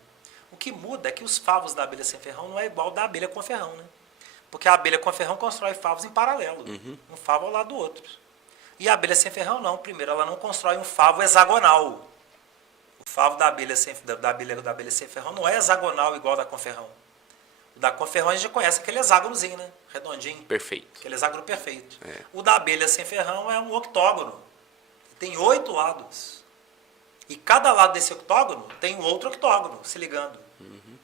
O que muda é que os favos da abelha sem ferrão não é igual da abelha com ferrão, né? Porque a abelha com ferrão constrói favos em paralelo, um favo ao lado do outro. E a abelha sem ferrão não. Primeiro, ela não constrói um favo hexagonal. O favo da abelha sem ferrão não é hexagonal igual da com ferrão. O da com ferrão a gente conhece aquele hexágonozinho, né? Redondinho. Perfeito. Aquele hexágono perfeito. O da abelha sem ferrão é um octógono. Tem 8 lados. E cada lado desse octógono tem um outro octógono se ligando.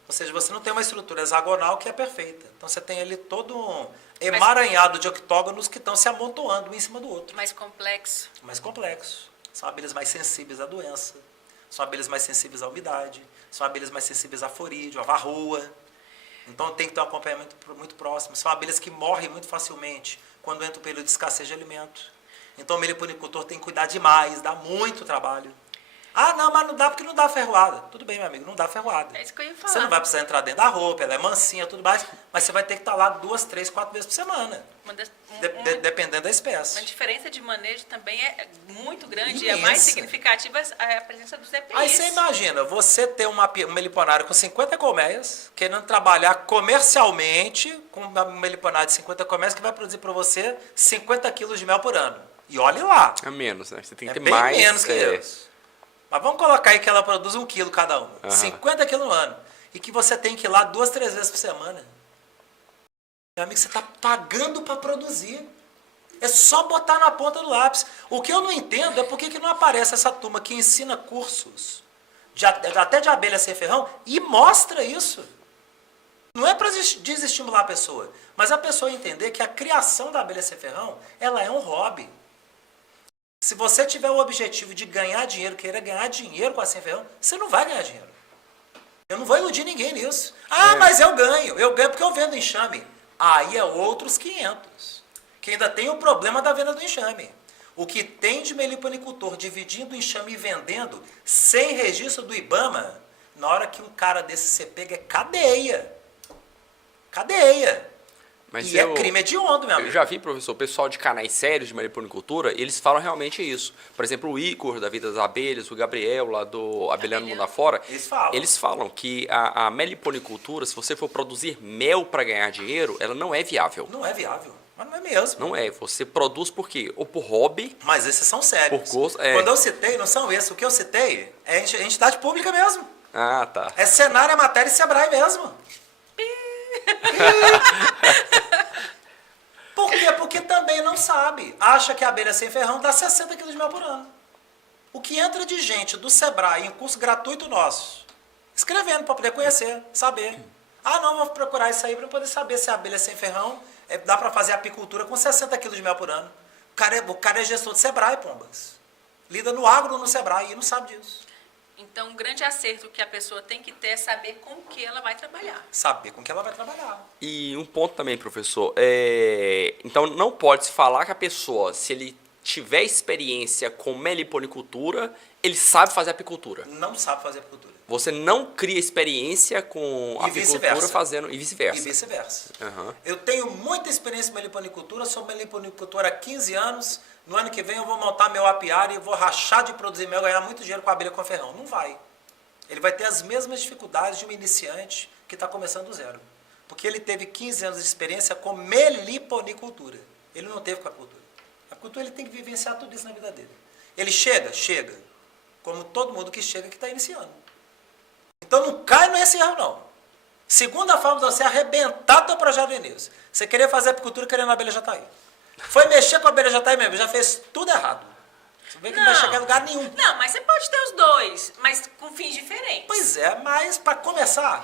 Ou seja, você não tem uma estrutura hexagonal que é perfeita. Então você tem ali todo um emaranhado de octógonos que estão se amontoando um em cima do outro. Mais complexo. Mais complexo. São abelhas mais sensíveis à doença. São abelhas mais sensíveis à umidade. São abelhas mais sensíveis à forídeo, à varroa. Então tem que ter um acompanhamento muito próximo. São abelhas que morrem muito facilmente quando entra o período de escassez de alimento. Então o meliponicultor tem que cuidar demais, dá muito trabalho. Não, mas não dá porque não dá ferroada. Tudo bem, meu amigo, não dá ferroada. É isso que eu ia falar. Você não vai precisar entrar dentro da roupa, ela é mansinha, tudo mais, mas você vai ter que estar lá 2, 3, 4 vezes por semana. Dependendo da espécie. Uma diferença de manejo também é muito grande. Imensa. E a mais significativa é a presença dos EPIs. Aí você imagina, você ter um meliponário com 50 colmeias, querendo trabalhar comercialmente com uma meliponária de 50 colmeias que vai produzir para você 50 quilos de mel por ano. E olhe lá. É menos, né? Você tem que ter bem mais. Menos que isso. Mas vamos colocar aí que ela produz 1 quilo cada uma. 50 quilos no ano. E que você tem que ir lá 2, 3 vezes por semana. Meu amigo, você está pagando para produzir. É só botar na ponta do lápis. O que eu não entendo é por que não aparece essa turma que ensina cursos, até de abelha sem ferrão, e mostra isso. Não é para desestimular a pessoa, mas a pessoa entender que a criação da abelha sem ferrão, ela é um hobby. Se você tiver o objetivo de ganhar dinheiro, querer ganhar dinheiro com a sem ferrão, você não vai ganhar dinheiro. Eu não vou iludir ninguém nisso. Ah, mas eu ganho porque eu vendo enxame. Aí é outros 500. Que ainda tem o problema da venda do enxame. O que tem de meliponicultor dividindo o enxame e vendendo sem registro do IBAMA, na hora que um cara desse você pega, é cadeia. Cadeia. Mas é crime hediondo, meu amigo. Eu já vi, professor, o pessoal de canais sérios de meliponicultura, eles falam realmente isso. Por exemplo, o Igor, da Vida das Abelhas, o Gabriel, lá do Abelhando Mundo Afora, eles falam que a meliponicultura, se você for produzir mel para ganhar dinheiro, ela não é viável. Não é viável. Mas não é mesmo. Não é. Você produz por quê? Ou por hobby. Mas esses são sérios. Por gosto. Quando eu citei, não são esses. O que eu citei é entidade pública mesmo. Ah, tá. É Senar, é matéria e Sebrae mesmo. Por quê? Porque também não sabe. Acha que a abelha sem ferrão dá 60 quilos de mel por ano. O que entra de gente do Sebrae em curso gratuito nosso, escrevendo para poder conhecer, saber. Ah, não, vou procurar isso aí para poder saber se a abelha sem ferrão dá para fazer apicultura com 60 quilos de mel por ano. O cara é gestor de Sebrae, pombas. Lida no agro no Sebrae e não sabe disso. Então, um grande acerto que a pessoa tem que ter é saber com o que ela vai trabalhar. Saber com que ela vai trabalhar. E um ponto também, professor, então não pode se falar que a pessoa, se ele tiver experiência com meliponicultura, ele sabe fazer apicultura. Não sabe fazer apicultura. Você não cria experiência com apicultura fazendo, e vice-versa. E vice-versa. Uhum. Eu tenho muita experiência em meliponicultura, sou meliponicultor há 15 anos. No ano que vem eu vou montar meu apiário e vou rachar de produzir mel, ganhar muito dinheiro com a abelha com ferrão. Não vai. Ele vai ter as mesmas dificuldades de um iniciante que está começando do zero. Porque ele teve 15 anos de experiência com meliponicultura. Ele não teve com a apicultura. A apicultura ele tem que vivenciar tudo isso na vida dele. Ele chega. Como todo mundo que chega que está iniciando. Então não cai nesse erro, não. Segunda forma de você arrebentar teu projeto de início. Você querer fazer apicultura querendo a abelha já está aí. Foi mexer com a abelha já está aí mesmo, já fez tudo errado. Você vê que não vai chegar em lugar nenhum. Não, mas você pode ter os dois, mas com fins diferentes. Pois é, mas para começar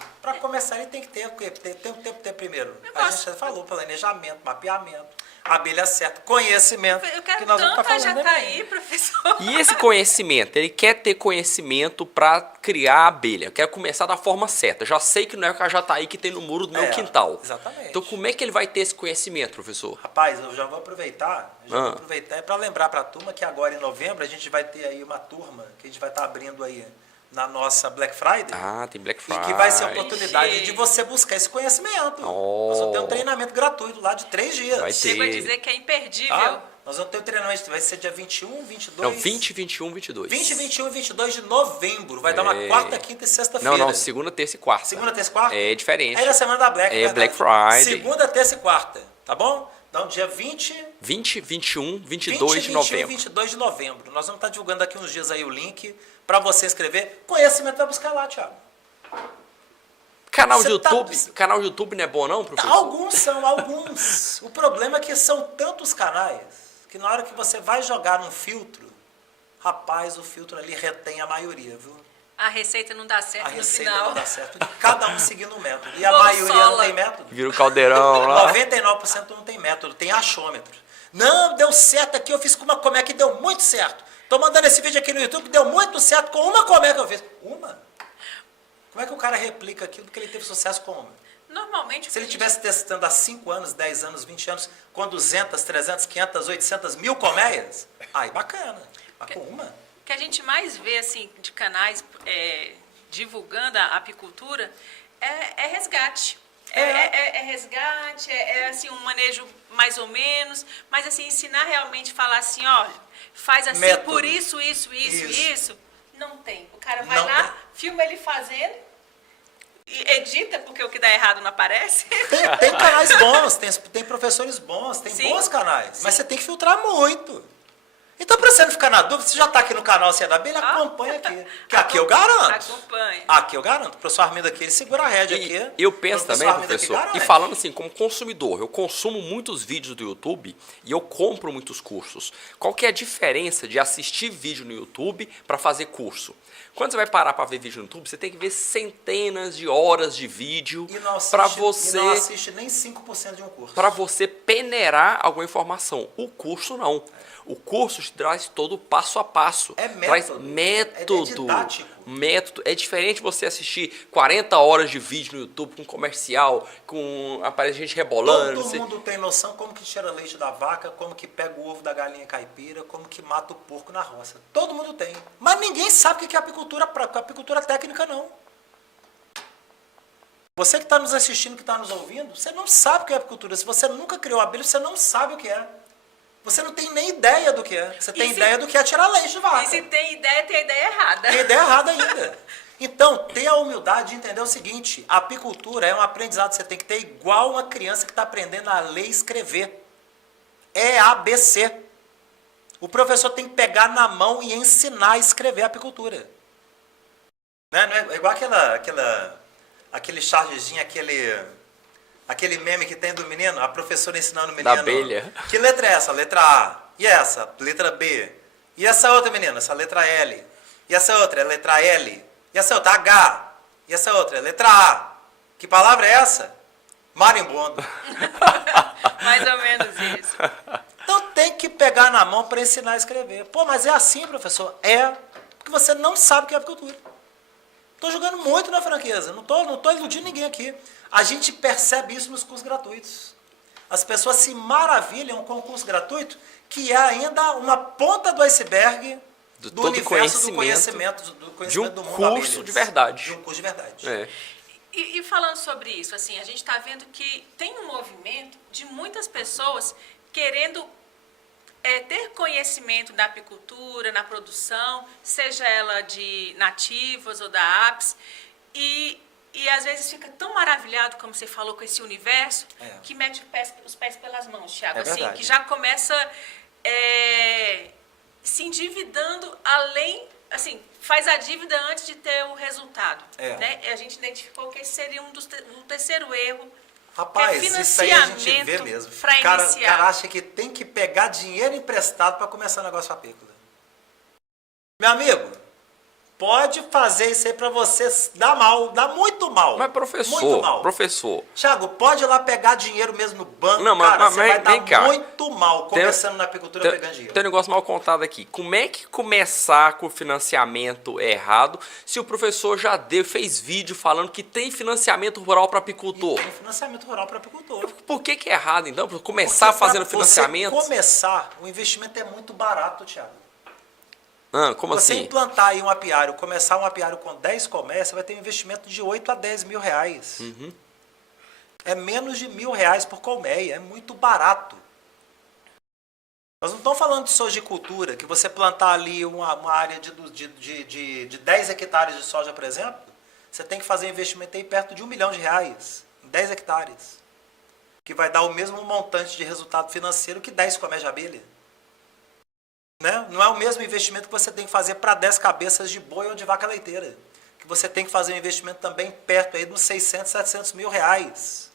ele tem que ter primeiro. A gente já falou, planejamento, mapeamento, abelha certa, conhecimento. Eu quero que nós vamos tanto tá a falando, Jataí, professor. E esse conhecimento, ele quer ter conhecimento para criar a abelha. Quer começar da forma certa. Já sei que não é o Cajataí que tem no muro do meu quintal. Exatamente. Então como é que ele vai ter esse conhecimento, professor? Rapaz, eu já vou aproveitar para lembrar para a turma que agora em novembro a gente vai ter aí uma turma que a gente vai estar abrindo aí na nossa Black Friday. Ah, tem Black Friday. E que vai ser a oportunidade de você buscar esse conhecimento. Nós vamos ter um treinamento gratuito lá de 3 dias. Vai ter. Chego a dizer que é imperdível. Tá? Nós vamos ter um treinamento, vai ser dia 21, 22... Não, 20, 21, 22. 20, 21 e 22 de novembro. Vai dar uma quarta, quinta e sexta-feira. Não, segunda, terça e quarta. Segunda, terça e quarta? É diferente. Aí na semana da Black. É Black Friday. Segunda, terça e quarta, tá bom? Então, dia 20... 20, 21, 22 de novembro. 20 e 22 de novembro. Nós vamos estar divulgando daqui uns dias aí o link para você inscrever. Conhecimento vai buscar lá, Thiago. Canal de YouTube não é bom não, professor? Alguns são, alguns. O problema é que são tantos canais que na hora que você vai jogar num filtro, rapaz, o filtro ali retém a maioria, viu? A receita não dá certo A no receita final. não dá certo. Cada um seguindo um método. E a Bolo maioria não sola. tem método. Vira o caldeirão lá. 99% não tem método, tem achômetro. Não, deu certo aqui, eu fiz com uma colmeia que deu muito certo. Tô mandando esse vídeo aqui no YouTube, deu muito certo com uma colmeia que eu fiz. Uma? Como é que o cara replica aquilo que ele teve sucesso com uma? Normalmente... Se ele estivesse testando há 5 anos, 10 anos, 20 anos, com 200, 300, 500, 800 mil colmeias, aí bacana. Mas com uma? O que a gente mais vê, assim, de canais divulgando a apicultura é resgate. É resgate, assim, um manejo mais ou menos, mas assim, ensinar realmente, falar assim, ó, faz assim Método. por isso, não tem. O cara vai lá, filma ele fazendo, e edita, porque o que dá errado não aparece. Tem canais bons, tem professores bons, tem Sim. bons canais, mas você tem que filtrar muito. Então, para você não ficar na dúvida, você já está aqui no canal Cia da Abelha, acompanha aqui. Que aqui eu garanto. Acompanha. Aqui eu garanto. O professor Armindo aqui, ele segura a rédea aqui. Eu penso também, Armindo aqui professor, garante. e falando assim, como consumidor, eu consumo muitos vídeos do YouTube e eu compro muitos cursos. Qual que é a diferença de assistir vídeo no YouTube para fazer curso? Quando você vai parar para ver vídeo no YouTube, você tem que ver centenas de horas de vídeo para você... E não assiste nem 5% de um curso. Para você peneirar alguma informação. O curso não. O curso te traz todo o passo a passo. É Traz método. método. É didático. Método. É diferente você assistir 40 horas de vídeo no YouTube com comercial, com aparece gente rebolando. Todo mundo tem noção como que tira leite da vaca, como que pega o ovo da galinha caipira, como que mata o porco na roça. Todo mundo tem. Mas ninguém sabe o que é apicultura técnica, não. Você que está nos assistindo, que está nos ouvindo, você não sabe o que é apicultura. Se você nunca criou abelha, você não sabe o que é. Você não tem nem ideia do que é. Você tem ideia do que é tirar leite de vaca. E se tem ideia, tem a ideia errada. Tem ideia errada ainda. Então, tenha a humildade de entender o seguinte, a apicultura é um aprendizado que você tem que ter igual uma criança que está aprendendo a ler e escrever. É ABC. O professor tem que pegar na mão e ensinar a escrever a apicultura. Né? Não é igual aquele chargezinho, aquele meme que tem do menino, a professora ensinando o menino. Da abelha. Que letra é essa? Letra A. E essa? Letra B. E essa outra, menina? Essa letra L. E essa outra é letra L. E essa outra, H. E essa outra é letra A. Que palavra é essa? Marimbondo. Mais ou menos isso. Então tem que pegar na mão para ensinar a escrever. Pô, mas é assim, professor? É, porque você não sabe o que é apicultura. Estou jogando muito na franqueza, não tô iludindo ninguém aqui. A gente percebe isso nos cursos gratuitos. As pessoas se maravilham com o curso gratuito, que é ainda uma ponta do iceberg do universo do conhecimento de um do mundo curso de verdade. De um curso de verdade. É. E falando sobre isso, assim, a gente está vendo que tem um movimento de muitas pessoas querendo ter conhecimento da apicultura, na produção, seja ela de nativas ou da apis, e às vezes fica tão maravilhado, como você falou, com esse universo, que mete os pés pelas mãos, Thiago, assim, que já começa se endividando além, assim, faz a dívida antes de ter o resultado. Né? A gente identificou que esse seria um terceiro erro. Rapaz, isso aí a gente vê mesmo. O cara acha que tem que pegar dinheiro emprestado para começar o negócio apícola. Meu amigo, pode fazer isso aí para você dar mal, dar muito mal. Mas professor. Thiago, pode ir lá pegar dinheiro mesmo no banco, não, cara, você vai dar muito mal começando na apicultura pegando dinheiro. Tem um negócio mal contado aqui. Como é que começar com o financiamento errado se o professor já fez vídeo falando que tem financiamento rural para apicultor? Tem financiamento rural para apicultor. Por que é errado, então? Começar fazendo financiamento? Você começar, o investimento é muito barato, Thiago. Como você assim? implantar aí um apiário, começar um apiário com 10 colmeias, você vai ter um investimento de 8 a 10 mil reais. Uhum. É menos de R$1.000 por colmeia, é muito barato. Nós não estamos falando de sojicultura, que você plantar ali uma área de 10 hectares de soja, por exemplo, você tem que fazer um investimento aí perto de R$1 milhão em 10 hectares. Que vai dar o mesmo montante de resultado financeiro que 10 colmeias de abelha. Né? Não é o mesmo investimento que você tem que fazer para 10 cabeças de boi ou de vaca leiteira. Que você tem que fazer um investimento também perto aí dos 600, 700 mil reais.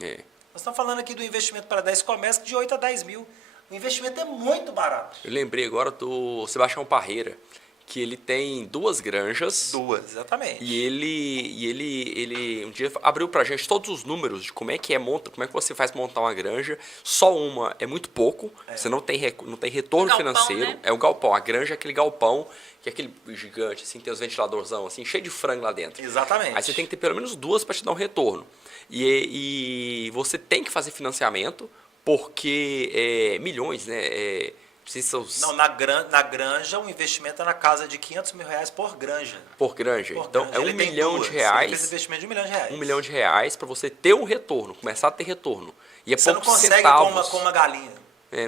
Nós estamos falando aqui do investimento para 10 comércios de 8 a 10 mil. O investimento é muito barato. Eu lembrei agora do Sebastião Parreira, que ele tem 2 granjas. 2, exatamente. E ele um dia abriu pra gente todos os números de como é que você faz montar uma granja. Só uma é muito pouco, você não tem retorno galpão, financeiro. Né? É o galpão, a granja é aquele galpão, que é aquele gigante, assim, tem os ventiladorzão, assim, cheio de frango lá dentro. Exatamente. Aí você tem que ter pelo menos 2 para te dar um retorno. E você tem que fazer financiamento, porque milhões, né? Não, na granja o investimento é na casa de 500 mil reais por granja. Por granja. Então é R$1 milhão. Ele fez investimento de R$1 milhão. R$1 milhão para você ter um retorno, começar a ter retorno. E é você poucos não consegue centavos. com uma galinha.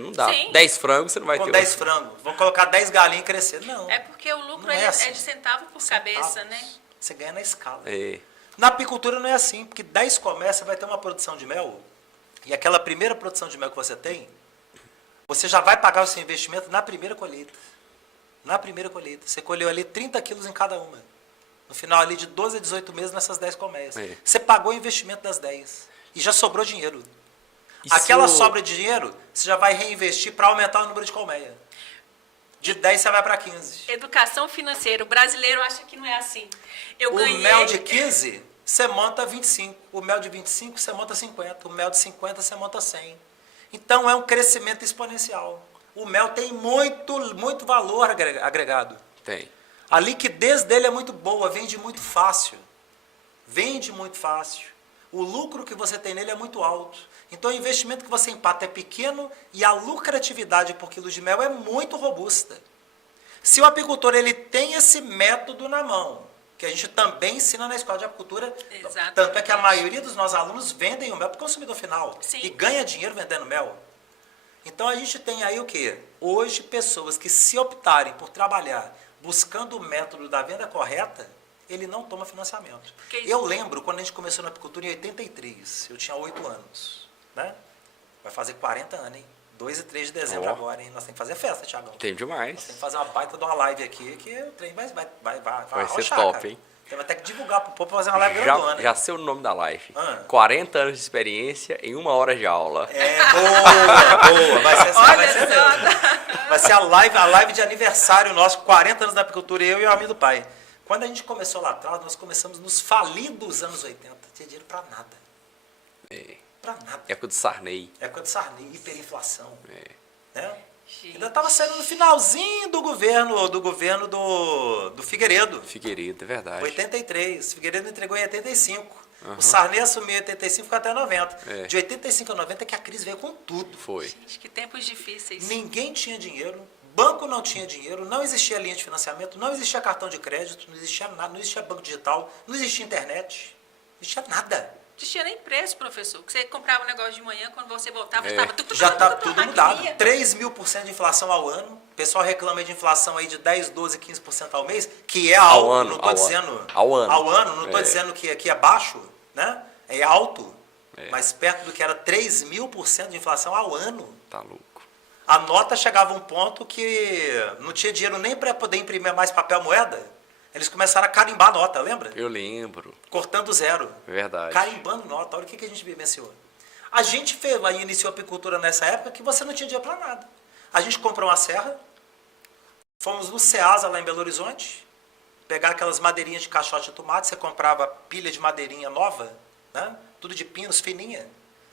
Não dá. Sim. 10 frangos você não vai ter. Com 10 frangos. Vamos colocar 10 galinhas e crescer. Não. É porque o lucro é assim. de centavo por cabeça, né? Você ganha na escala. É. Na apicultura não é assim, porque 10 comércios vai ter uma produção de mel, e aquela primeira produção de mel que você tem, você já vai pagar o seu investimento na primeira colheita. Na primeira colheita. Você colheu ali 30 quilos em cada uma. No final ali de 12 a 18 meses nessas 10 colmeias. Você pagou o investimento das 10. E já sobrou dinheiro. Aquela sobra de dinheiro, você já vai reinvestir para aumentar o número de colmeia. De 10 você vai para 15. Educação financeira. O brasileiro acha que não é assim. O mel de 15, você monta 25. O mel de 25, você monta 50. O mel de 50, você monta 100. Então, é um crescimento exponencial. O mel tem muito valor agregado. Tem. A liquidez dele é muito boa, vende muito fácil. Vende muito fácil. O lucro que você tem nele é muito alto. Então o investimento que você empata é pequeno e a lucratividade por quilo de mel é muito robusta. Se o apicultor ele tem esse método na mão, que a gente também ensina na escola de apicultura, Exatamente. tanto é que a maioria dos nossos alunos vendem o mel para o consumidor final. Sim. E ganha dinheiro vendendo mel. Então a gente tem aí o quê? Hoje pessoas que se optarem por trabalhar buscando o método da venda correta, ele não toma financiamento. Eu lembro quando a gente começou na apicultura em 83, eu tinha 8 anos, né? Vai fazer 40 anos, hein? 2 e 3 de dezembro agora, hein? Nós temos que fazer festa, Thiagão. Tem Nós demais. temos que fazer uma baita de uma live aqui, que o trem vai Vai ser arrochar, top, cara. hein? Você vai ter que divulgar pro povo pra fazer uma live grandona. Já sei o nome da live. 40 anos de experiência em 1 hora de aula. Boa. Vai ser Olha mesmo. só. Vai ser a live de aniversário nosso, 40 anos da apicultura, eu e o amigo do pai. Quando a gente começou lá atrás, nós começamos nos falidos anos 80. Não tinha dinheiro pra nada. Pra nada. Época de Sarney. Época de Sarney, hiperinflação. Né? Gente. Ainda estava saindo no finalzinho do governo do Figueiredo. Figueiredo, é verdade. 83. Figueiredo entregou em 85. O Sarney assumiu em 85 ficou até 90. De 85 a 90 é que a crise veio com tudo. Foi. Gente, que tempos difíceis. Ninguém tinha dinheiro, banco não tinha dinheiro, não existia linha de financiamento, não existia cartão de crédito, não existia nada, não existia banco digital, não existia internet, não existia nada. Não tinha nem preço, professor. Que você comprava um negócio de manhã, quando você voltava, estava Já está tudo mudado. 3.000% de inflação ao ano. O pessoal reclama de inflação aí de 10, 12, 15% ao mês, que é alto, ano, não estou dizendo. ao ano. Não estou dizendo que é baixo, né? É alto. Mas perto do que era 3.000% de inflação ao ano. Tá louco. A nota chegava a um ponto que não tinha dinheiro nem para poder imprimir mais papel moeda. Eles começaram a carimbar a nota, lembra? Eu lembro. Cortando zero. Verdade. Carimbando nota. Olha o que a gente vivenciou. A gente iniciou a apicultura nessa época que você não tinha dinheiro para nada. A gente comprou uma serra, fomos no Ceasa, lá em Belo Horizonte, pegar aquelas madeirinhas de caixote de tomate, você comprava pilha de madeirinha nova, né? Tudo de pinos, fininha.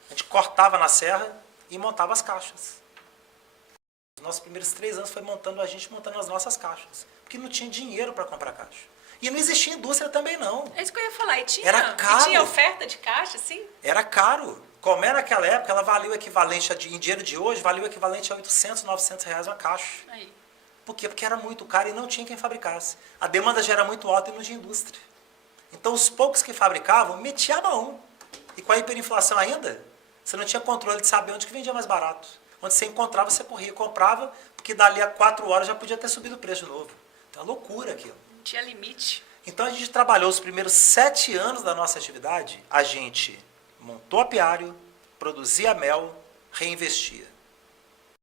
A gente cortava na serra e montava as caixas. Os nossos primeiros 3 anos foi montando as nossas caixas. Porque não tinha dinheiro para comprar caixa. E não existia indústria também, não. É isso que eu ia falar. E tinha, Era caro. E tinha oferta de caixa, assim? Era caro. Como naquela época, ela valia o equivalente, em dinheiro de hoje, valia o equivalente a 800, 900 reais uma caixa. Aí. Por quê? Porque era muito caro e não tinha quem fabricasse. A demanda já era muito alta e não tinha indústria. Então, os poucos que fabricavam, metiam a mão. E com a hiperinflação ainda, você não tinha controle de saber onde que vendia mais barato. Onde você encontrava, você corria e comprava, porque dali a 4 horas já podia ter subido o preço de novo. Então, é loucura aquilo. Não tinha limite. Então, a gente trabalhou os primeiros 7 anos da nossa atividade, a gente montou apiário, produzia mel, reinvestia.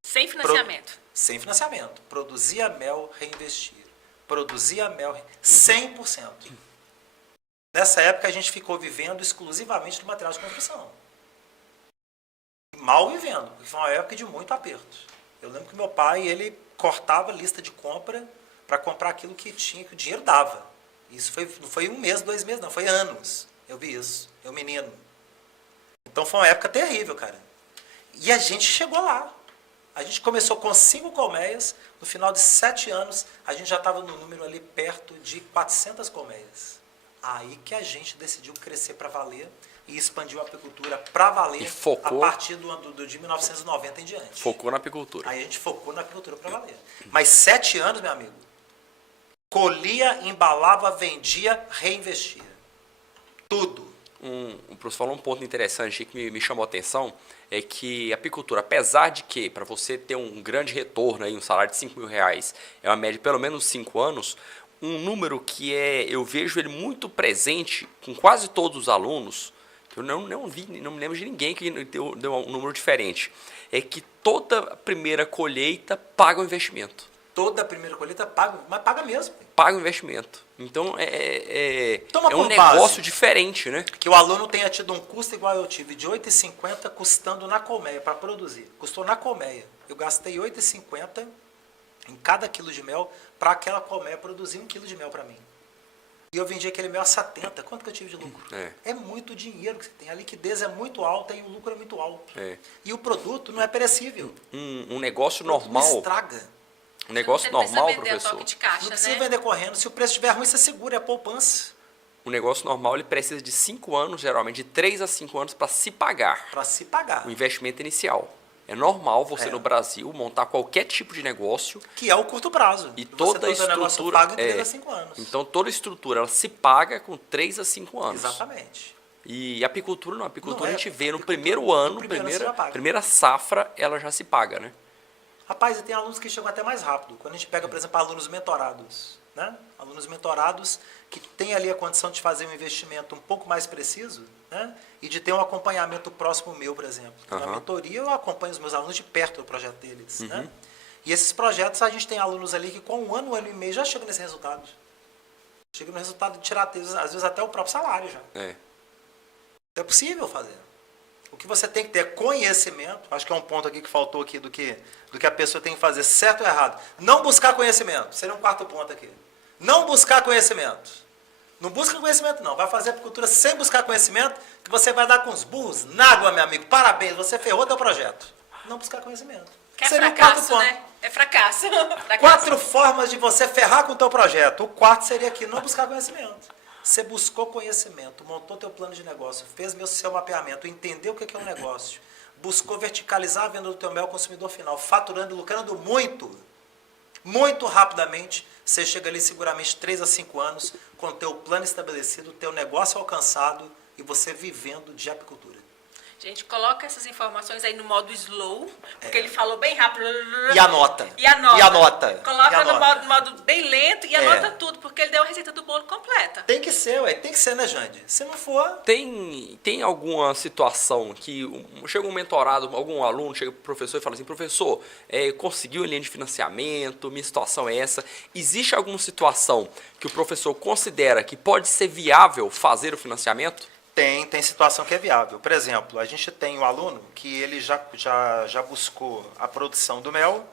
Sem financiamento. Sem financiamento. Produzia mel, reinvestia. Produzia mel, 100%. Nessa época, a gente ficou vivendo exclusivamente do material de construção. Mal vivendo, porque foi uma época de muito aperto. Eu lembro que meu pai, ele cortava a lista de compra para comprar aquilo que tinha, que o dinheiro dava. Isso não foi 1 mês, 2 meses, não, foi anos. Eu vi isso, eu menino. Então foi uma época terrível, cara. E a gente chegou lá. A gente começou com 5 colmeias, no final de 7 anos, a gente já estava no número ali perto de 400 colmeias. Aí que a gente decidiu crescer para valer e expandiu a apicultura para valer a partir de 1990 em diante. Focou na apicultura. Aí a gente focou na apicultura para valer. Mas 7 anos, meu amigo, colhia, embalava, vendia, reinvestia. Tudo. O professor falou um ponto interessante que me chamou a atenção, é que a apicultura, apesar de que para você ter um grande retorno, aí, um salário de 5 mil reais, é uma média de pelo menos 5 anos, um número que eu vejo ele muito presente com quase todos os alunos, que eu não me lembro de ninguém que deu um número diferente, é que toda primeira colheita paga o investimento. Toda primeira colheita paga, mas paga mesmo. Paga o investimento. Então é um por negócio base diferente, né? que o aluno tenha tido um custo igual eu tive, de R$ 8,50 custando na colmeia para produzir. Custou na colmeia. Eu gastei R$ 8,50 em cada quilo de mel para aquela colmeia produzir 1 quilo de mel para mim. E eu vendi aquele mel a 70. Quanto que eu tive de lucro? É muito dinheiro que você tem. A liquidez é muito alta e o lucro é muito alto. E o produto não é perecível. Um negócio Não normal. estraga. Um negócio Você normal, precisa vender a professor. toque de caixa, Não precisa né? vender correndo. Se o preço estiver ruim, você segura, é poupança. Um negócio normal, ele precisa de 5 anos, geralmente de 3 a 5 anos, para se pagar Para se pagar. o investimento inicial. É normal você no Brasil montar qualquer tipo de negócio. Que é o curto prazo. E toda a Você todo negócio estrutura paga em 3 a 5 anos. Então toda a estrutura ela se paga com 3 a 5 anos. Exatamente. E a apicultura não, a apicultura Não é, a gente vê no apicultura, primeiro ano, no primeiro você já paga. primeira safra, ela já se paga, né? Rapaz, e tem alunos que chegam até mais rápido. Quando a gente pega, por exemplo, alunos mentorados, né? Alunos mentorados que têm ali a condição de fazer um investimento um pouco mais preciso, né? E de ter um acompanhamento próximo meu, por exemplo. Na mentoria eu acompanho os meus alunos de perto do projeto deles, né? E esses projetos, a gente tem alunos ali que com um ano e meio já chegam nesse resultado. Chega no resultado de tirar, às vezes, até o próprio salário já. É possível fazer. O que você tem que ter é conhecimento. Acho que é um ponto aqui que faltou aqui do que a pessoa tem que fazer, certo ou errado. Não buscar conhecimento. Seria um quarto ponto aqui. Não buscar conhecimento. Não busca conhecimento, não. Vai fazer apicultura sem buscar conhecimento, que você vai dar com os burros na água, meu amigo. Parabéns, você ferrou teu projeto. Não buscar conhecimento. Que é Seria um quarto fracasso, ponto. né? É fracasso. 4 formas de você ferrar com o teu projeto. O quarto seria aqui, não buscar conhecimento. Você buscou conhecimento, montou teu plano de negócio, fez seu mapeamento, entendeu o que é um negócio, buscou verticalizar a venda do teu mel ao consumidor final, faturando e lucrando muito rapidamente. Você chega ali seguramente 3 a 5 anos com o teu plano estabelecido, teu negócio alcançado e você vivendo de apicultura. Gente, coloca essas informações aí no modo slow, porque ele falou bem rápido. E anota. E anota. E anota. Coloca E anota. no modo bem lento e anota tudo, porque ele deu a receita do bolo completa. Tem que ser, ué. Tem que ser, né, Jande? Se não for... Tem alguma situação que chega um mentorado, algum aluno chega para o professor e fala assim, professor, conseguiu a linha de financiamento, minha situação é essa. Existe alguma situação que o professor considera que pode ser viável fazer o financiamento? Tem situação que é viável. Por exemplo, a gente tem um aluno que ele já buscou a produção do mel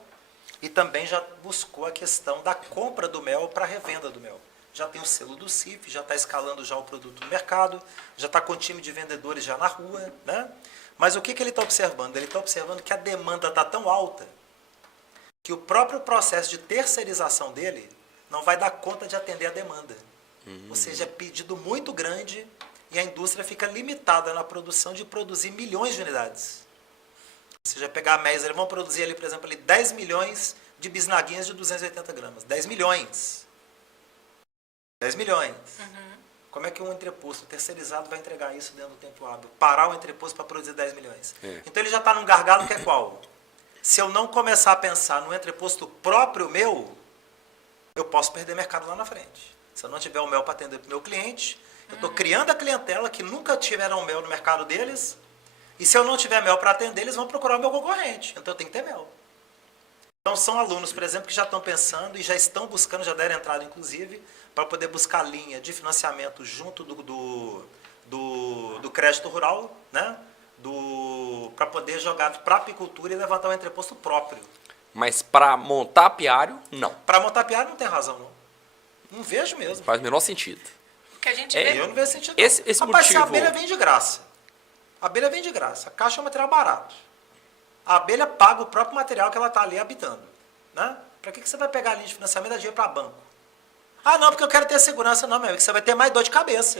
e também já buscou a questão da compra do mel para a revenda do mel. Já tem o selo do CIF, já está escalando já o produto no mercado, já está com o time de vendedores já na rua, né? Mas o que ele está observando? Ele está observando que a demanda está tão alta que o próprio processo de terceirização dele não vai dar conta de atender a demanda. Ou seja, é pedido muito grande e a indústria fica limitada na produção de produzir milhões de unidades. Ou seja, pegar a média, eles vão produzir ali, por exemplo, ali 10 milhões de bisnaguinhas de 280 gramas. 10 milhões. 10 milhões. Como é que um entreposto terceirizado vai entregar isso dentro do tempo hábil? Parar o entreposto para produzir 10 milhões. Então ele já está num gargalo que é qual? Se eu não começar a pensar no entreposto próprio meu, eu posso perder mercado lá na frente. Se eu não tiver o mel para atender para o meu cliente, eu estou criando a clientela que nunca tiveram mel no mercado deles, e se eu não tiver mel para atender, eles vão procurar o meu concorrente. Então eu tenho que ter mel. Então são alunos, por exemplo, que já estão pensando e já estão buscando, já deram entrada inclusive, para poder buscar linha de financiamento junto do crédito rural, né? Para poder jogar para a apicultura e levantar um entreposto próprio. Mas para montar apiário, não. Para montar apiário não tem razão, não. Não vejo mesmo. Faz o menor sentido. Que a gente vê. Eu não vejo sentido. Esse Rapaz, motivo... a abelha vem de graça. A abelha vem de graça. A caixa é um material barato. A abelha paga o próprio material que ela está ali habitando. Né? Para que você vai pegar a linha de financiamento e dar dinheiro para banco? Ah, não, porque eu quero ter segurança. Não, meu amigo, você vai ter mais dor de cabeça.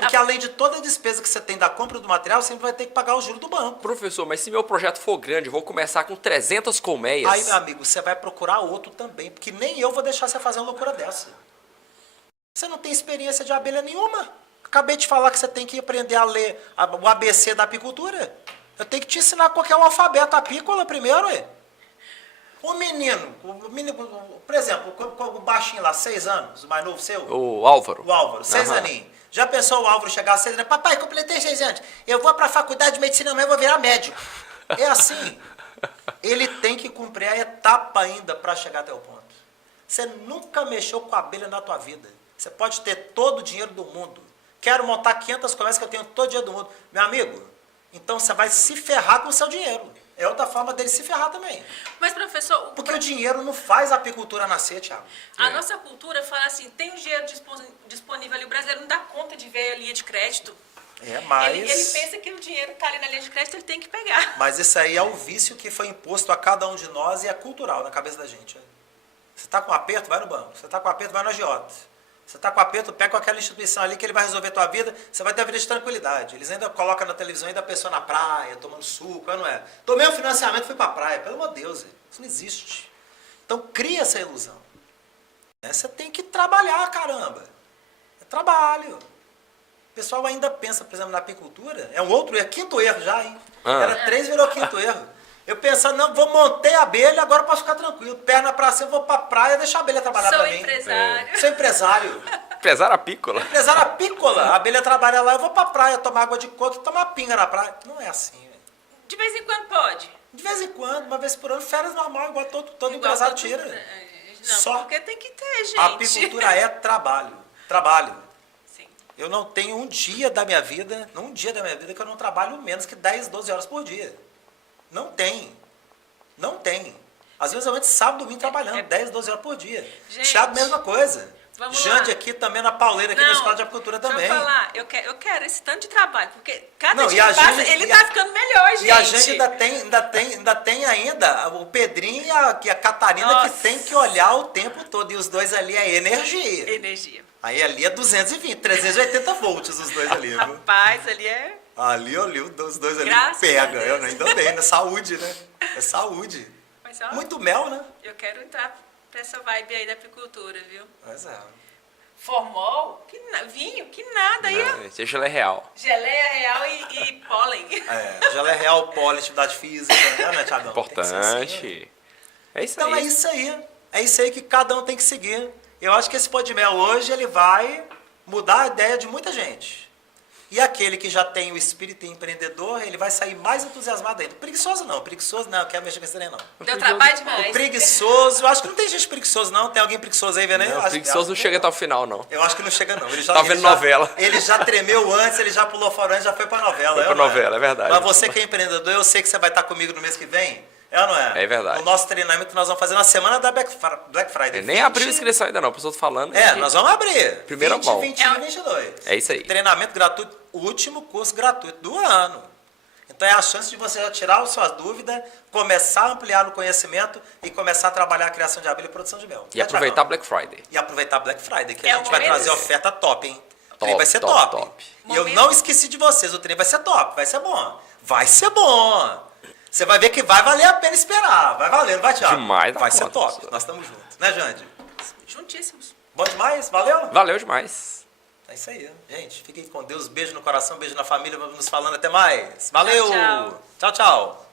Porque além de toda a despesa que você tem da compra do material, você sempre vai ter que pagar o juro do banco. Professor, mas se meu projeto for grande, eu vou começar com 300 colmeias. Aí, meu amigo, você vai procurar outro também, porque nem eu vou deixar você fazer uma loucura dessa. Você não tem experiência de abelha nenhuma. Acabei de falar que você tem que aprender a ler o ABC da apicultura. Eu tenho que te ensinar qual que é o alfabeto apícola primeiro, ué. O menino, por exemplo, o baixinho lá, 6 anos, o mais novo seu. O Álvaro. O Álvaro, 6 aninhos. Já pensou o Álvaro chegar a 6 anos? Papai, completei 6 anos. Eu vou para a faculdade de medicina amanhã, eu vou virar médico. É assim. Ele tem que cumprir a etapa ainda para chegar até o ponto. Você nunca mexeu com abelha na tua vida. Você pode ter todo o dinheiro do mundo. Quero montar 500 comércios que eu tenho todo o dinheiro do mundo. Meu amigo, então você vai se ferrar com o seu dinheiro. É outra forma dele se ferrar também. Mas, professor, Porque o dinheiro não faz a apicultura nascer, Thiago. a nossa cultura fala assim, tem um dinheiro disponível ali, o brasileiro não dá conta de ver a linha de crédito. Mas... Ele pensa que o dinheiro está ali na linha de crédito, ele tem que pegar. Mas isso aí é o vício que foi imposto a cada um de nós e é cultural na cabeça da gente. Você está com aperto, vai no banco. Você está com aperto, vai no agiota. Você está com aperto, pega com aquela instituição ali que ele vai resolver a tua vida, você vai ter a vida de tranquilidade. Eles ainda colocam na televisão ainda a pessoa na praia, tomando suco, não é? Tomei um financiamento e fui para a praia. Pelo amor de Deus, isso não existe. Então cria essa ilusão. Você tem que trabalhar, caramba. É trabalho. O pessoal ainda pensa, por exemplo, na apicultura, é um outro erro, quinto erro já, hein? Era 3, virou quinto erro. Eu pensando, não, vou montar a abelha, agora posso ficar tranquilo. Perna pra cima, vou pra praia, deixa a abelha trabalhar pra mim. Empresário. Sou empresário. Empresário apícola. Empresário apícola. A abelha trabalha lá, eu vou pra praia tomar água de coco e tomar pinga na praia. Não é assim, velho. De vez em quando pode. De vez em quando, uma vez por ano, férias normal, igual todo Igual empresário todo- tira. Não, Só porque tem que ter, gente. a apicultura é trabalho. Trabalho. Sim. Eu não tenho um dia da minha vida que eu não trabalho menos que 10, 12 horas por dia. Não tem. Não tem. Às vezes eu entro sábado e domingo trabalhando, 10, 12 horas por dia. Gente, Thiago, mesma coisa. vamos Jande lá. aqui também na pauleira, aqui na Escola de Apicultura também. Deixa eu falar, eu quero esse tanto de trabalho, porque cada Não, dia e a que passa, gente- ele e tá a- ficando melhor, gente. E a gente ainda tem o Pedrinho e a Catarina Nossa. que tem que olhar o tempo todo. E os dois ali é energia. Energia. Aí ali é 220, 380 volts os dois ali, viu? Rapaz, ali é... Ali, os dois ali Graças a pega. Deus. Ainda bem, né? Saúde, né? É saúde. Mas, ó, Muito mel, né? eu quero entrar pra essa vibe aí da apicultura, viu? Mas é. Formol, vinho, que nada. Aí, ó. Esse gelé real. Geleia real e pólen. Gelé real, poli, atividade física, né, Thiagão? Tem que ser assim, né? Importante. É isso Então aí. é isso aí. É isso aí que cada um tem que seguir. Eu acho que esse pó de mel hoje ele vai mudar a ideia de muita gente. E aquele que já tem o espírito empreendedor, ele vai sair mais entusiasmado ainda. Preguiçoso não, quero mexer com esse trem não. Deu trabalho O demais. preguiçoso, acho que não tem gente preguiçoso não. Tem alguém preguiçoso aí vendo aí? Não, o Acho- preguiçoso não acho que chega até o final, não. Eu acho que não chega não. Ele já, Tá ele vendo já- novela. Ele já tremeu antes, ele já pulou fora antes, já foi pra novela. Foi pra não novela, é verdade. Mas você que é empreendedor, eu sei que você vai estar comigo no mês que vem. É ou não é? É verdade. O nosso treinamento nós vamos fazer na semana da Black Friday. Nem abriu a inscrição ainda não, pessoal falando. Nós vamos abrir. Primeira 20, mão. 21 e 22. É isso aí. Treinamento gratuito, último curso gratuito do ano. Então é a chance de você já tirar as suas dúvidas, começar a ampliar o conhecimento e começar a trabalhar a criação de abelha e produção de mel. E aproveitar Black Friday. E aproveitar Black Friday, que É a o gente vai momento. trazer oferta top, hein? O trem Top, vai ser top, top. top. E eu Momento. não esqueci de vocês, o trem vai ser top, vai ser bom. Vai ser bom. Você vai ver que vai valer a pena esperar. Vai valendo, vai, Thiago. Demais da vai ser conta, top. professor. Nós estamos juntos. Né, Jande? Juntíssimos. Bom demais? Valeu? Valeu demais. É isso aí. Gente, fiquem com Deus. Beijo no coração, beijo na família. Vamos nos falando. Até mais. Valeu. Tchau, tchau. Tchau, tchau.